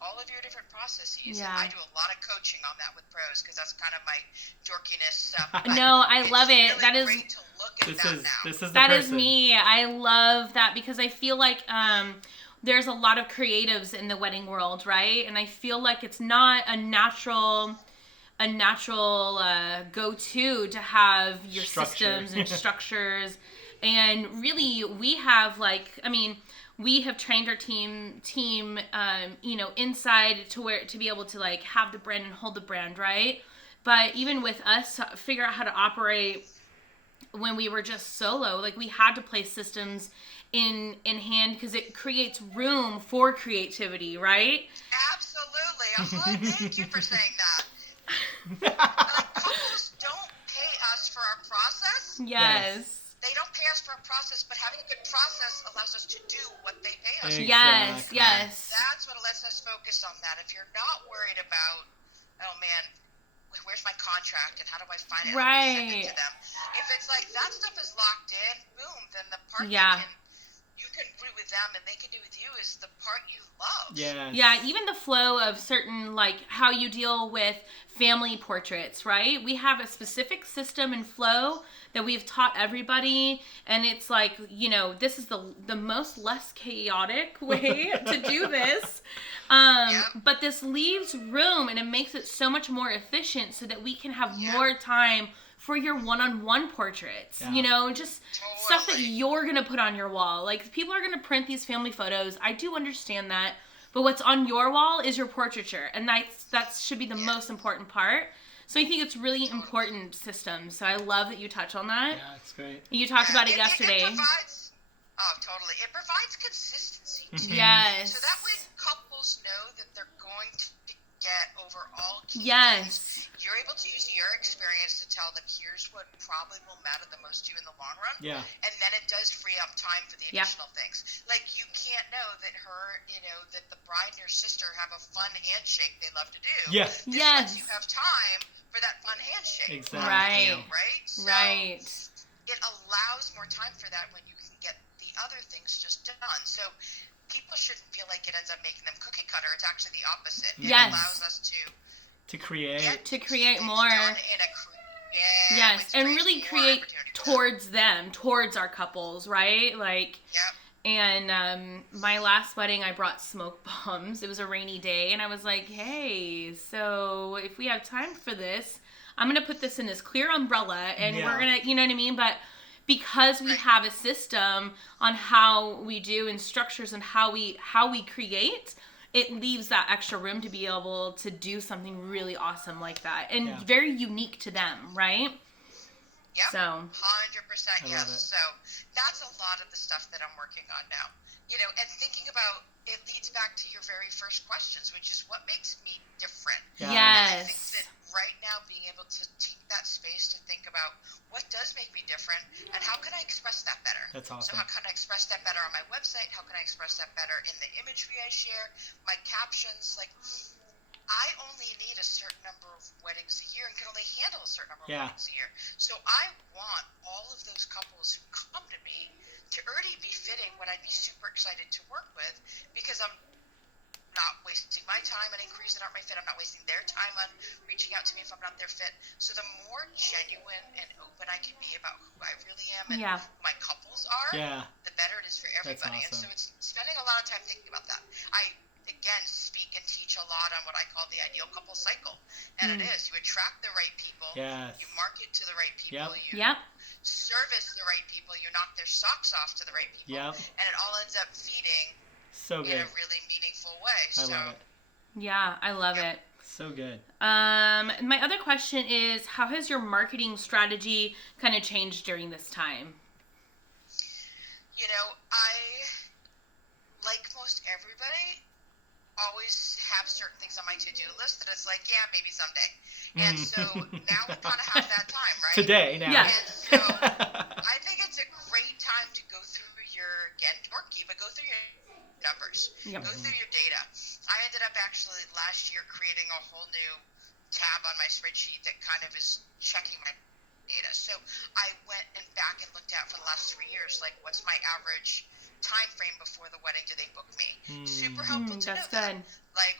all of your different processes. Yeah. And I do a lot of coaching on that with pros because that's kind of my dorkiness stuff. No, I love it. Really That is great to look at that now. This is the that is person. me. I love that because I feel like there's a lot of creatives in the wedding world, right? And I feel like it's not a natural go-to to have your Structure. systems and structures. And really, we have we have trained our team, inside to be able to like have the brand and hold the brand, right? But even with us, figure out how to operate when we were just solo, like we had to place systems in hand because it creates room for creativity, right? Absolutely. Thank you for saying that. Like, couples don't pay us for our process. Yes. They don't pay us for a process, but having a good process allows us to do what they pay us for. Yes. Exactly. Yes. That's what lets us focus on that. If you're not worried about, oh man, where's my contract and how do I find it? Right. Send it to them. If it's like that stuff is locked in, boom, then the part Yeah. you can do with them and they can do with you is the part you love. Yes. Yeah, even the flow of certain, like how you deal with family portraits, right? We have a specific system and flow that we've taught everybody, and it's like, this is the most less chaotic way to do this. But this leaves room and it makes it so much more efficient so that we can have more time for your one-on-one portraits, just stuff that you're going to put on your wall. Like, people are going to print these family photos. I do understand that. But what's on your wall is your portraiture. And that should be the most important part. So I think it's really important systems. So I love that you touch on that. Yeah, it's great. You talked about it yesterday. Totally. It provides consistency, too. Yes. So that way couples know that they're going to get overall key Yes. things. You're able to use your experience to tell them here's what probably will matter the most to you in the long run. Yeah. And then it does free up time for the additional things. Like, you can't know that that the bride and her sister have a fun handshake they love to do. Yeah. This lets you have time for that fun handshake. Exactly. Right. Right? So Right. it allows more time for that when you can get the other things just done. So people shouldn't feel like it ends up making them cookie cutter. It's actually the opposite. Yes. It allows us to create. create things more. done in a Yes, which and creates really more create opportunity for them. towards our couples, right? Like, Yep. and my last wedding, I brought smoke bombs. It was a rainy day, and I was like, hey, so if we have time for this, I'm going to put this in this clear umbrella, and we're going to, you know what I mean? But because we have a system on how we do and structures and how we create, it leaves that extra room to be able to do something really awesome like that and very unique to them, right? Yep. So 100% yes. love it. So that's a lot of the stuff that I'm working on now. And thinking about it leads back to your very first questions, which is what makes me different. Yeah. And I think Yes. that right now being able to take that space to think about what does make me different and how can I express that better. That's awesome. So how can I express that better on my website? How can I express that better in the imagery I share, my captions? Like, I only need a certain number of weddings a year and can only handle a certain number of weddings a year. So I want all of those couples who come to me to already be fitting what I'd be super excited to work with, because I'm not wasting my time on inquiries that aren't my fit. I'm not wasting their time on reaching out to me if I'm not their fit. So the more genuine and open I can be about who I really am and who my couples are, the better it is for everybody. That's awesome. And so it's spending a lot of time thinking about that. I, again, speak and teach a lot on what I call the ideal couple cycle. And it is, you attract the right people, you market to the right people, you service the right people, you knock their socks off to the right people, and it all ends up feeding so good in a really meaningful way. I love it. Yeah, I love it. So good. My other question is, how has your marketing strategy kind of changed during this time? I like most everybody, always have certain things on my to-do list that it's like, yeah, maybe someday. And so now we kind of have that time, right? Today, now. Yeah. And so I think it's a great time to go through your, again, dorky, but go through your numbers. Yep. Go through your data. I ended up actually last year creating a whole new tab on my spreadsheet that kind of is checking my data. So I went and back and looked at for the last 3 years, like what's my average time frame before the wedding do they book me? Super helpful to know That's that. good. Like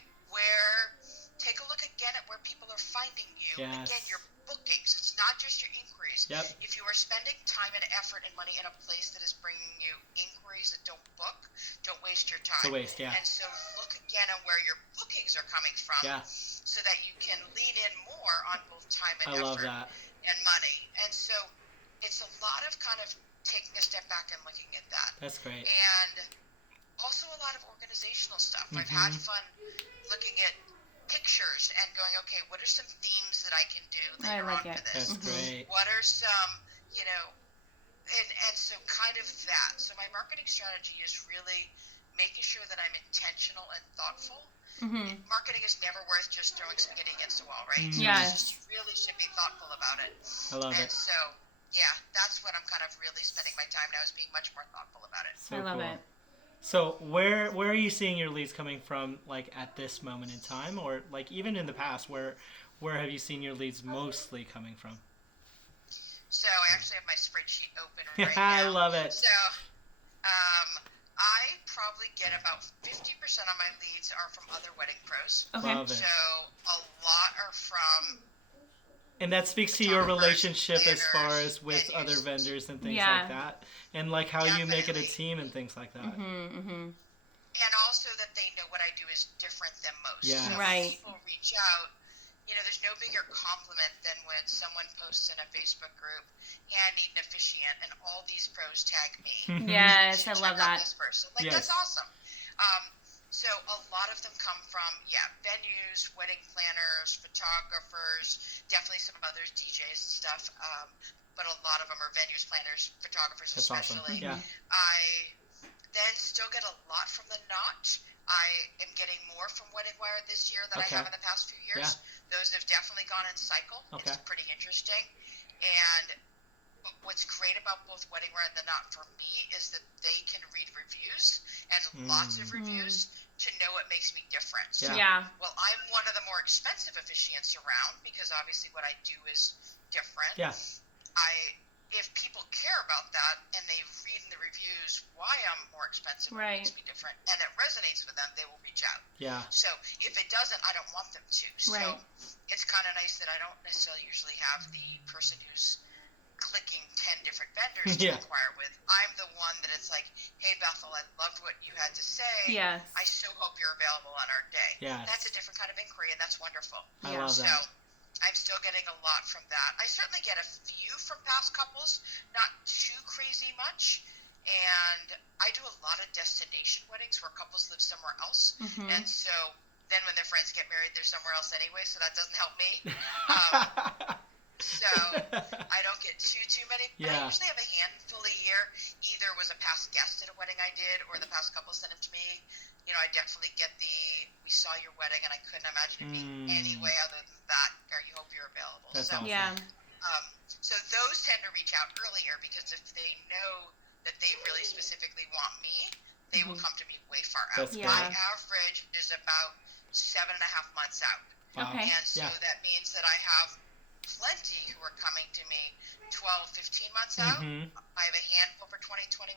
take a look again at where people are finding you. Yes. Again, your bookings. It's not just your inquiries. Yep. If you are spending time and effort and money in a place that is bringing you inquiries that don't book, don't waste your time. It's a waste, yeah. And so look again at where your bookings are coming from, Yeah. so that you can lean in more on both time and I effort love that. and money. And so it's a lot of kind of taking a step back and looking at that. That's great. And also a lot of organizational stuff. I've had fun looking at pictures and going, okay, what are some themes that I can do later on for this? That's great. What are some, and so kind of that. So my marketing strategy is really making sure that I'm intentional and thoughtful. Marketing is never worth just throwing spaghetti against the wall, right? So Yes. you really should be thoughtful about it. I love And it. so, yeah, that's what I'm kind of really spending my time now, is being much more thoughtful about it. So I love cool. it. So where are you seeing your leads coming from, like at this moment in time, or like even in the past, where have you seen your leads mostly coming from? So I actually have my spreadsheet open right now. I love it. So I probably get about 50% of my leads are from other wedding pros. Okay. Love it. So a lot are from, And that speaks to your photographers, relationship as far planners, as with other venues. vendors and things Yeah. like that, and like how you make it a Definitely. team and things like that. and also that they know what I do is different than most. Yes. So Right. when people reach out, there's no bigger compliment than when someone posts in a Facebook group, hey, I need an officiant, and all these pros tag me. Yes, You I should love check out that. This person. Like, Yes. that's awesome. So a lot of them come from, venues, wedding planners, photographers, definitely some others, DJs and stuff. But a lot of them are venues, planners, photographers, That's awesome. especially. Yeah. I then still get a lot from the Knot. I am getting more from Wedding Wire this year than Okay. I have in the past few years. Those have definitely gone in cycle. Okay. It's pretty interesting. And what's great about both Wedding Wire and the Knot for me is that they can read reviews and lots of reviews to know what makes me different. So, Yeah. well, I'm one of the more expensive officiants around because obviously what I do is different. Yeah. If people care about that and they read in the reviews why I'm more expensive, what makes me different, and it resonates with them, they will reach out. Yeah. So if it doesn't, I don't want them to. So Right. it's kind of nice that I don't necessarily usually have the person who's clicking 10 different vendors to Yeah. inquire with. I'm the one that it's like, hey, Bethel, I loved what you had to say. Yes. I so hope you're available on our day. Yes. That's a different kind of inquiry, and that's wonderful. I Yeah. love So that. I'm still getting a lot from that. I certainly get a few from past couples, not too crazy much. And I do a lot of destination weddings where couples live somewhere else. And so then when their friends get married, they're somewhere else anyway, so that doesn't help me. So I don't get too many. But I usually have a handful a year. Either was a past guest at a wedding I did, or the past couple sent it to me. I definitely get we saw your wedding and I couldn't imagine it being any way other than that. Or you hope you're available. That's so, awesome. Yeah. So those tend to reach out earlier because if they know that they really specifically want me, they will come to me way far out. That's My great. average is about 7.5 months out. Wow. Okay. And so that means that I have plenty who are coming to me 12, 15 months out. I have a handful for 2021,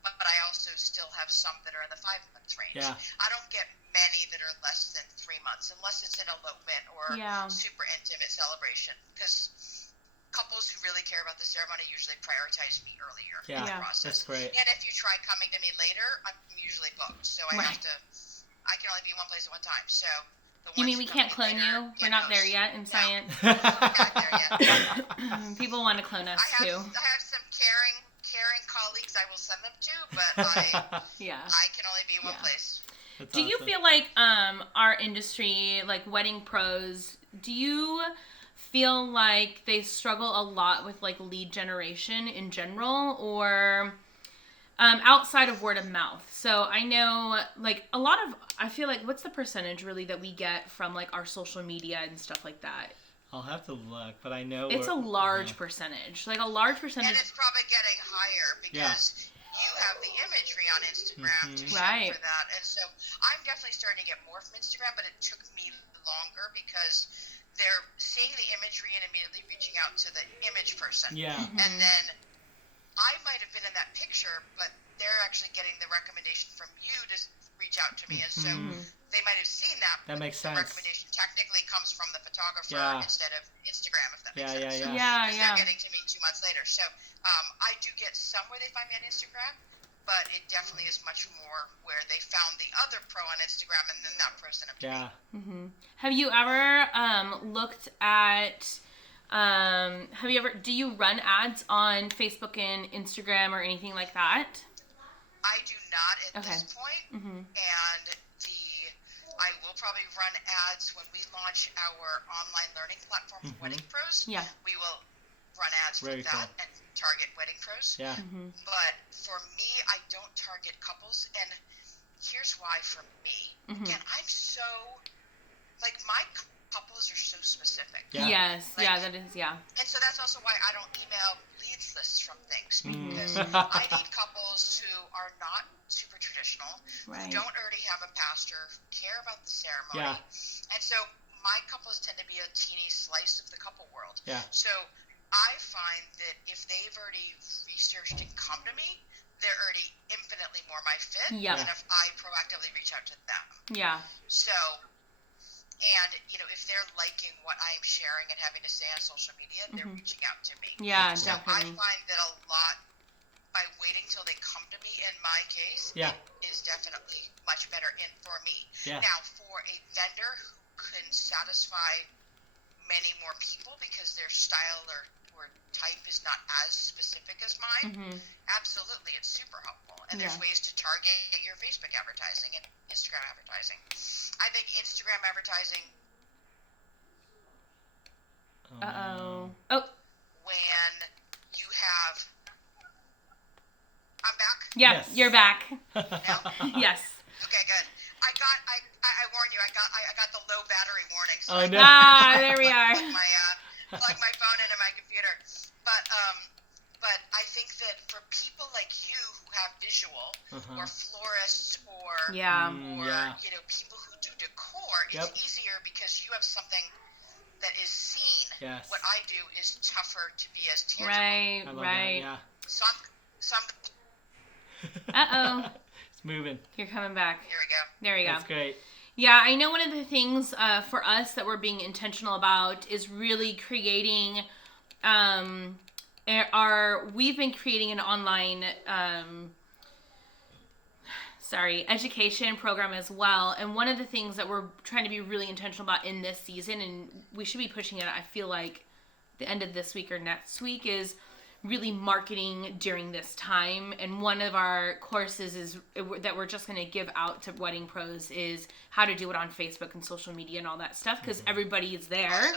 but I also still have some that are in the 5-month range. Yeah. I don't get many that are less than 3 months unless it's an elopement or super intimate celebration, because couples who really care about the ceremony usually prioritize me earlier in the process. That's great. And if you try coming to me later, I'm usually booked, so I can only be in one place at one time. So You mean we can't clone you? We're not there yet in science. Not there yet. People want to clone us I too. have some caring colleagues I will send them to, but I can only be in one place. That's Do you awesome. feel like our industry, like wedding pros, do you feel like they struggle a lot with like lead generation in general, or outside of word of mouth. So I know, like, I feel like, what's the percentage really that we get from, like, our social media and stuff like that? I'll have to look, but I know it's a large percentage. Like, a large percentage. And it's probably getting higher because you have the imagery on Instagram to show Right. for that. And so I'm definitely starting to get more from Instagram, but it took me longer because they're seeing the imagery and immediately reaching out to the image person. Yeah. And then I might have been in that picture, but they're actually getting the recommendation from you to reach out to me. And so they might have seen that. That makes the sense. recommendation technically comes from the photographer instead of Instagram, if that makes sense. Yeah. They're getting to me 2 months later. So I do get some where they find me on Instagram, but it definitely is much more where they found the other pro on Instagram and then that person up to me. Have you ever looked at... do you run ads on Facebook and Instagram or anything like that? I do not at this point. And I will probably run ads when we launch our online learning platform for wedding pros. Yeah. We will run ads for that and target wedding pros. Yeah. But for me, I don't target couples. And here's why for me. Again, I'm so, like, my couples are so specific. Yes. That is, And so that's also why I don't email leads lists from things, because I need couples who are not super traditional, who don't already have a pastor, who care about the ceremony. And so my couples tend to be a teeny slice of the couple world. So I find that if they've already researched and come to me, they're already infinitely more my fit than if I proactively reach out to them. So, and, if they're liking what I'm sharing and having to say on social media, they're reaching out to me. So definitely. I find that a lot, by waiting till they come to me, in my case, it is definitely much better for me. Now, for a vendor who can satisfy many more people because their style or type is not as specific as mine, absolutely, it's super helpful. And there's ways to target your Facebook advertising and Instagram advertising. I think Instagram advertising... when you have... I'm back? Yes. You're back. Now? Yes. Okay, good. I warn you, I got the low battery warning. So there we are. Plug my phone into my computer. But I think that for people like you who have visual, or florists, or people who do decor, it's easier because you have something that is seen. What I do is tougher to be as tangible. Right. Some It's moving. You're coming back. Here we go. There we go. That's great. Yeah, I know one of the things for us that we're being intentional about is really creating we've been creating an online education program as well. And one of the things that we're trying to be really intentional about in this season, and we should be pushing it, I feel like, the end of this week or next week, is really marketing during this time. And one of our courses that we're just going to give out to wedding pros is how to do it on Facebook and social media and all that stuff, because everybody is there.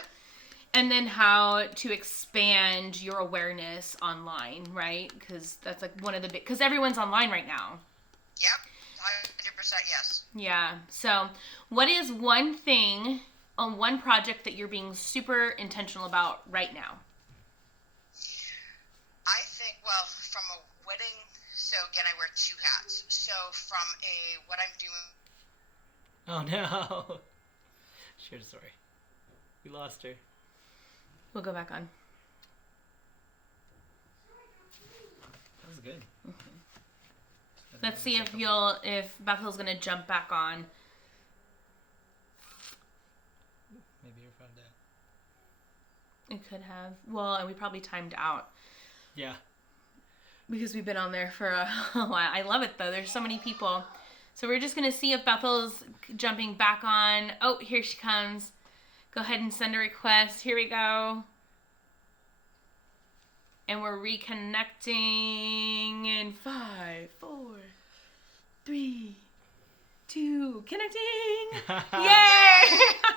And then how to expand your awareness online, right? Because that's like one of the because everyone's online right now. Yep, 100% yes. Yeah. So what is one thing on one project that you're being super intentional about right now? I think, well, from a wedding, so again, I wear two hats. So from what I'm doing. Oh no. Share the story. We lost her. We'll go back on. That was good. Let's see if Bethel's gonna jump back on. Maybe your phone died. It could have. Well, and we probably timed out. Yeah. Because we've been on there for a while. I love it though. There's so many people. So we're just gonna see if Bethel's jumping back on. Oh, here she comes. Go ahead and send a request. Here we go. And we're reconnecting in 5, 4, 3, 2, connecting. Yay!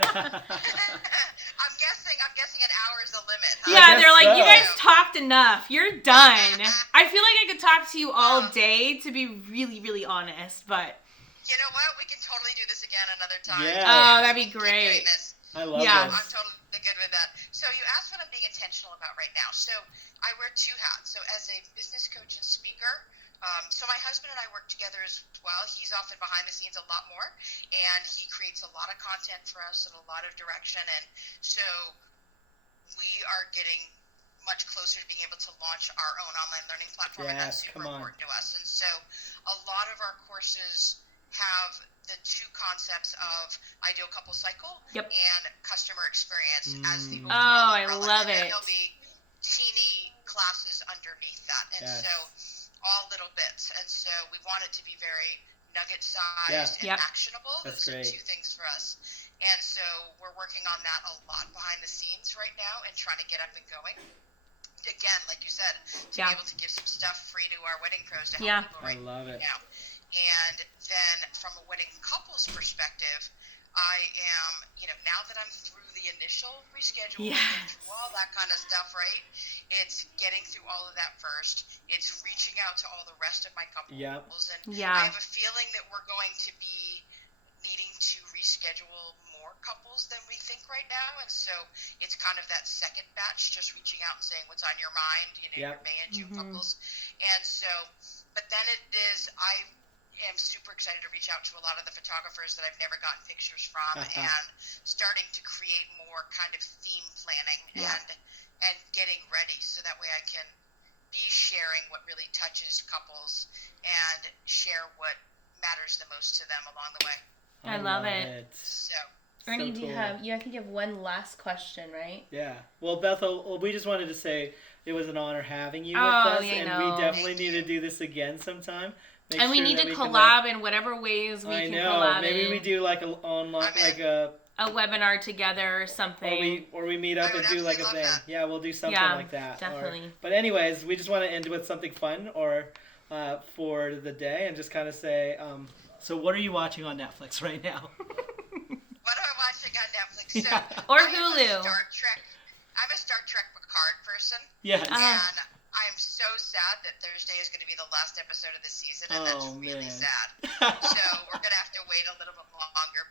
I guessing an hour is the limit. Huh? Yeah, guess they're like, so. you guys talked enough. You're done. I feel like I could talk to you all day, to be really, really honest, but... You know what? We can totally do this again another time. Yeah. Oh, that'd be Keep great. doing this. I love Yeah. this. I'm totally good with that. So you asked what I'm being intentional about right now. So I wear two hats. So as a business coach and speaker, so my husband and I work together as well. He's often behind the scenes a lot more, and he creates a lot of content for us and a lot of direction. And so we are getting much closer to being able to launch our own online learning platform, and that's super important to us. And so a lot of our courses have the two concepts of ideal couple cycle and customer experience as the overall I love it. And there'll be teeny classes underneath that. And so all little bits. And so we want it to be very nugget-sized and actionable. That's Those great. are two things for us. And so we're working on that a lot behind the scenes right now and trying to get up and going. Again, like you said, to be able to give some stuff free to our wedding pros to help people right now. And then from a wedding couples perspective, I am, now that I'm through the initial rescheduling and through all that kind of stuff, right? It's getting through all of that first. It's reaching out to all the rest of my couples. And I have a feeling that we're going to be needing to reschedule more couples than we think right now. And so it's kind of that second batch, just reaching out and saying what's on your mind, your May and June couples. And so, but then it is, I am super excited to reach out to a lot of the photographers that I've never gotten pictures from and starting to create more kind of theme planning and getting ready so that way I can be sharing what really touches couples and share what matters the most to them along the way. I love it. So, Ernie, so do you cool. have, I think you have one last question, right? Yeah. Well, Bethel, we just wanted to say it was an honor having you with Oh, us, yeah, and no. we definitely need to do this again sometime. And we need to collab in whatever ways we can collab. Maybe we do like a online, like a webinar together or something. Or we meet up and do like a thing. That. Yeah, we'll do something like that. Definitely. But anyways, we just want to end with something fun or for the day and just kind of say, so what are you watching on Netflix right now? What am I watching on Netflix? Yeah. So, Or I'm Hulu. I'm a Star Trek Picard person. Yes. And I'm so sad that Thursday is going to be the last episode of the season, and that's really sad. So we're going to have to wait a little bit longer.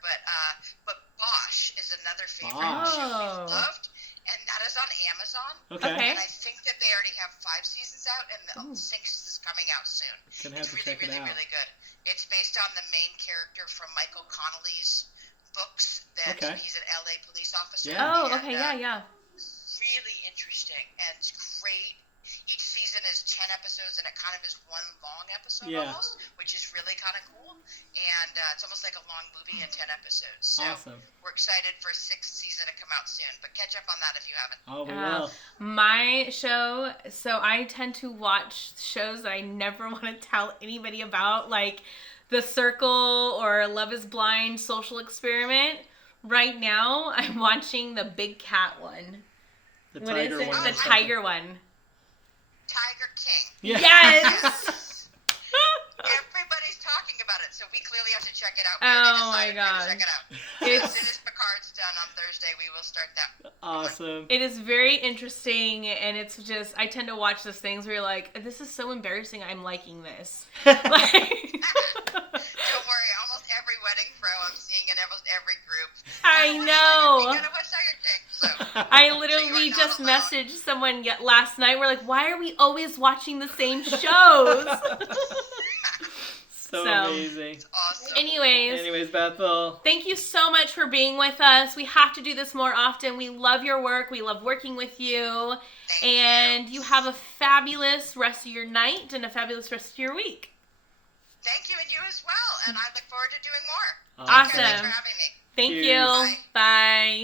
But Bosch is another favorite show we've loved, and that is on Amazon. Okay. And I think that they already have 5 seasons out, and the 6th is coming out soon. Gonna have It's to check it really, out. really good. It's based on the main character from Michael Connolly's books that he's an LA police officer. Yeah. Oh, okay, yeah. Really interesting, and it's great. Each season is 10 episodes, and it kind of is one long episode almost, which is really kind of cool. And it's almost like a long movie in 10 episodes. So we're excited for 6th season to come out soon. But catch up on that if you haven't. Oh, we will. My show, so I tend to watch shows that I never want to tell anybody about, like The Circle or Love is Blind, Social Experiment. Right now, I'm watching the Big Cat one. The What is tiger it? one. The tiger one. Tiger King. Yeah. Yes! Everybody's talking about it, so we clearly have to check it out. Oh my God. Check it out. It's- As soon as Picard's done on Thursday, we will start that. Awesome. It is very interesting, and it's just, I tend to watch those things where you're like, this is so embarrassing, I'm liking this. Like, Don't worry, almost every wedding pro I'm seeing in almost every group. I know. You gotta watch Tiger King. So, I literally just messaged someone last night. We're like, why are we always watching the same shows? So amazing. It's awesome. Anyways, Bethel. thank you so much for being with us. We have to do this more often. We love your work. We love working with you. Thank You have a fabulous rest of your night and a fabulous rest of your week. Thank you, and you as well. And I look forward to doing more. Awesome. Thanks for having me. Thank Cheers. you. Bye.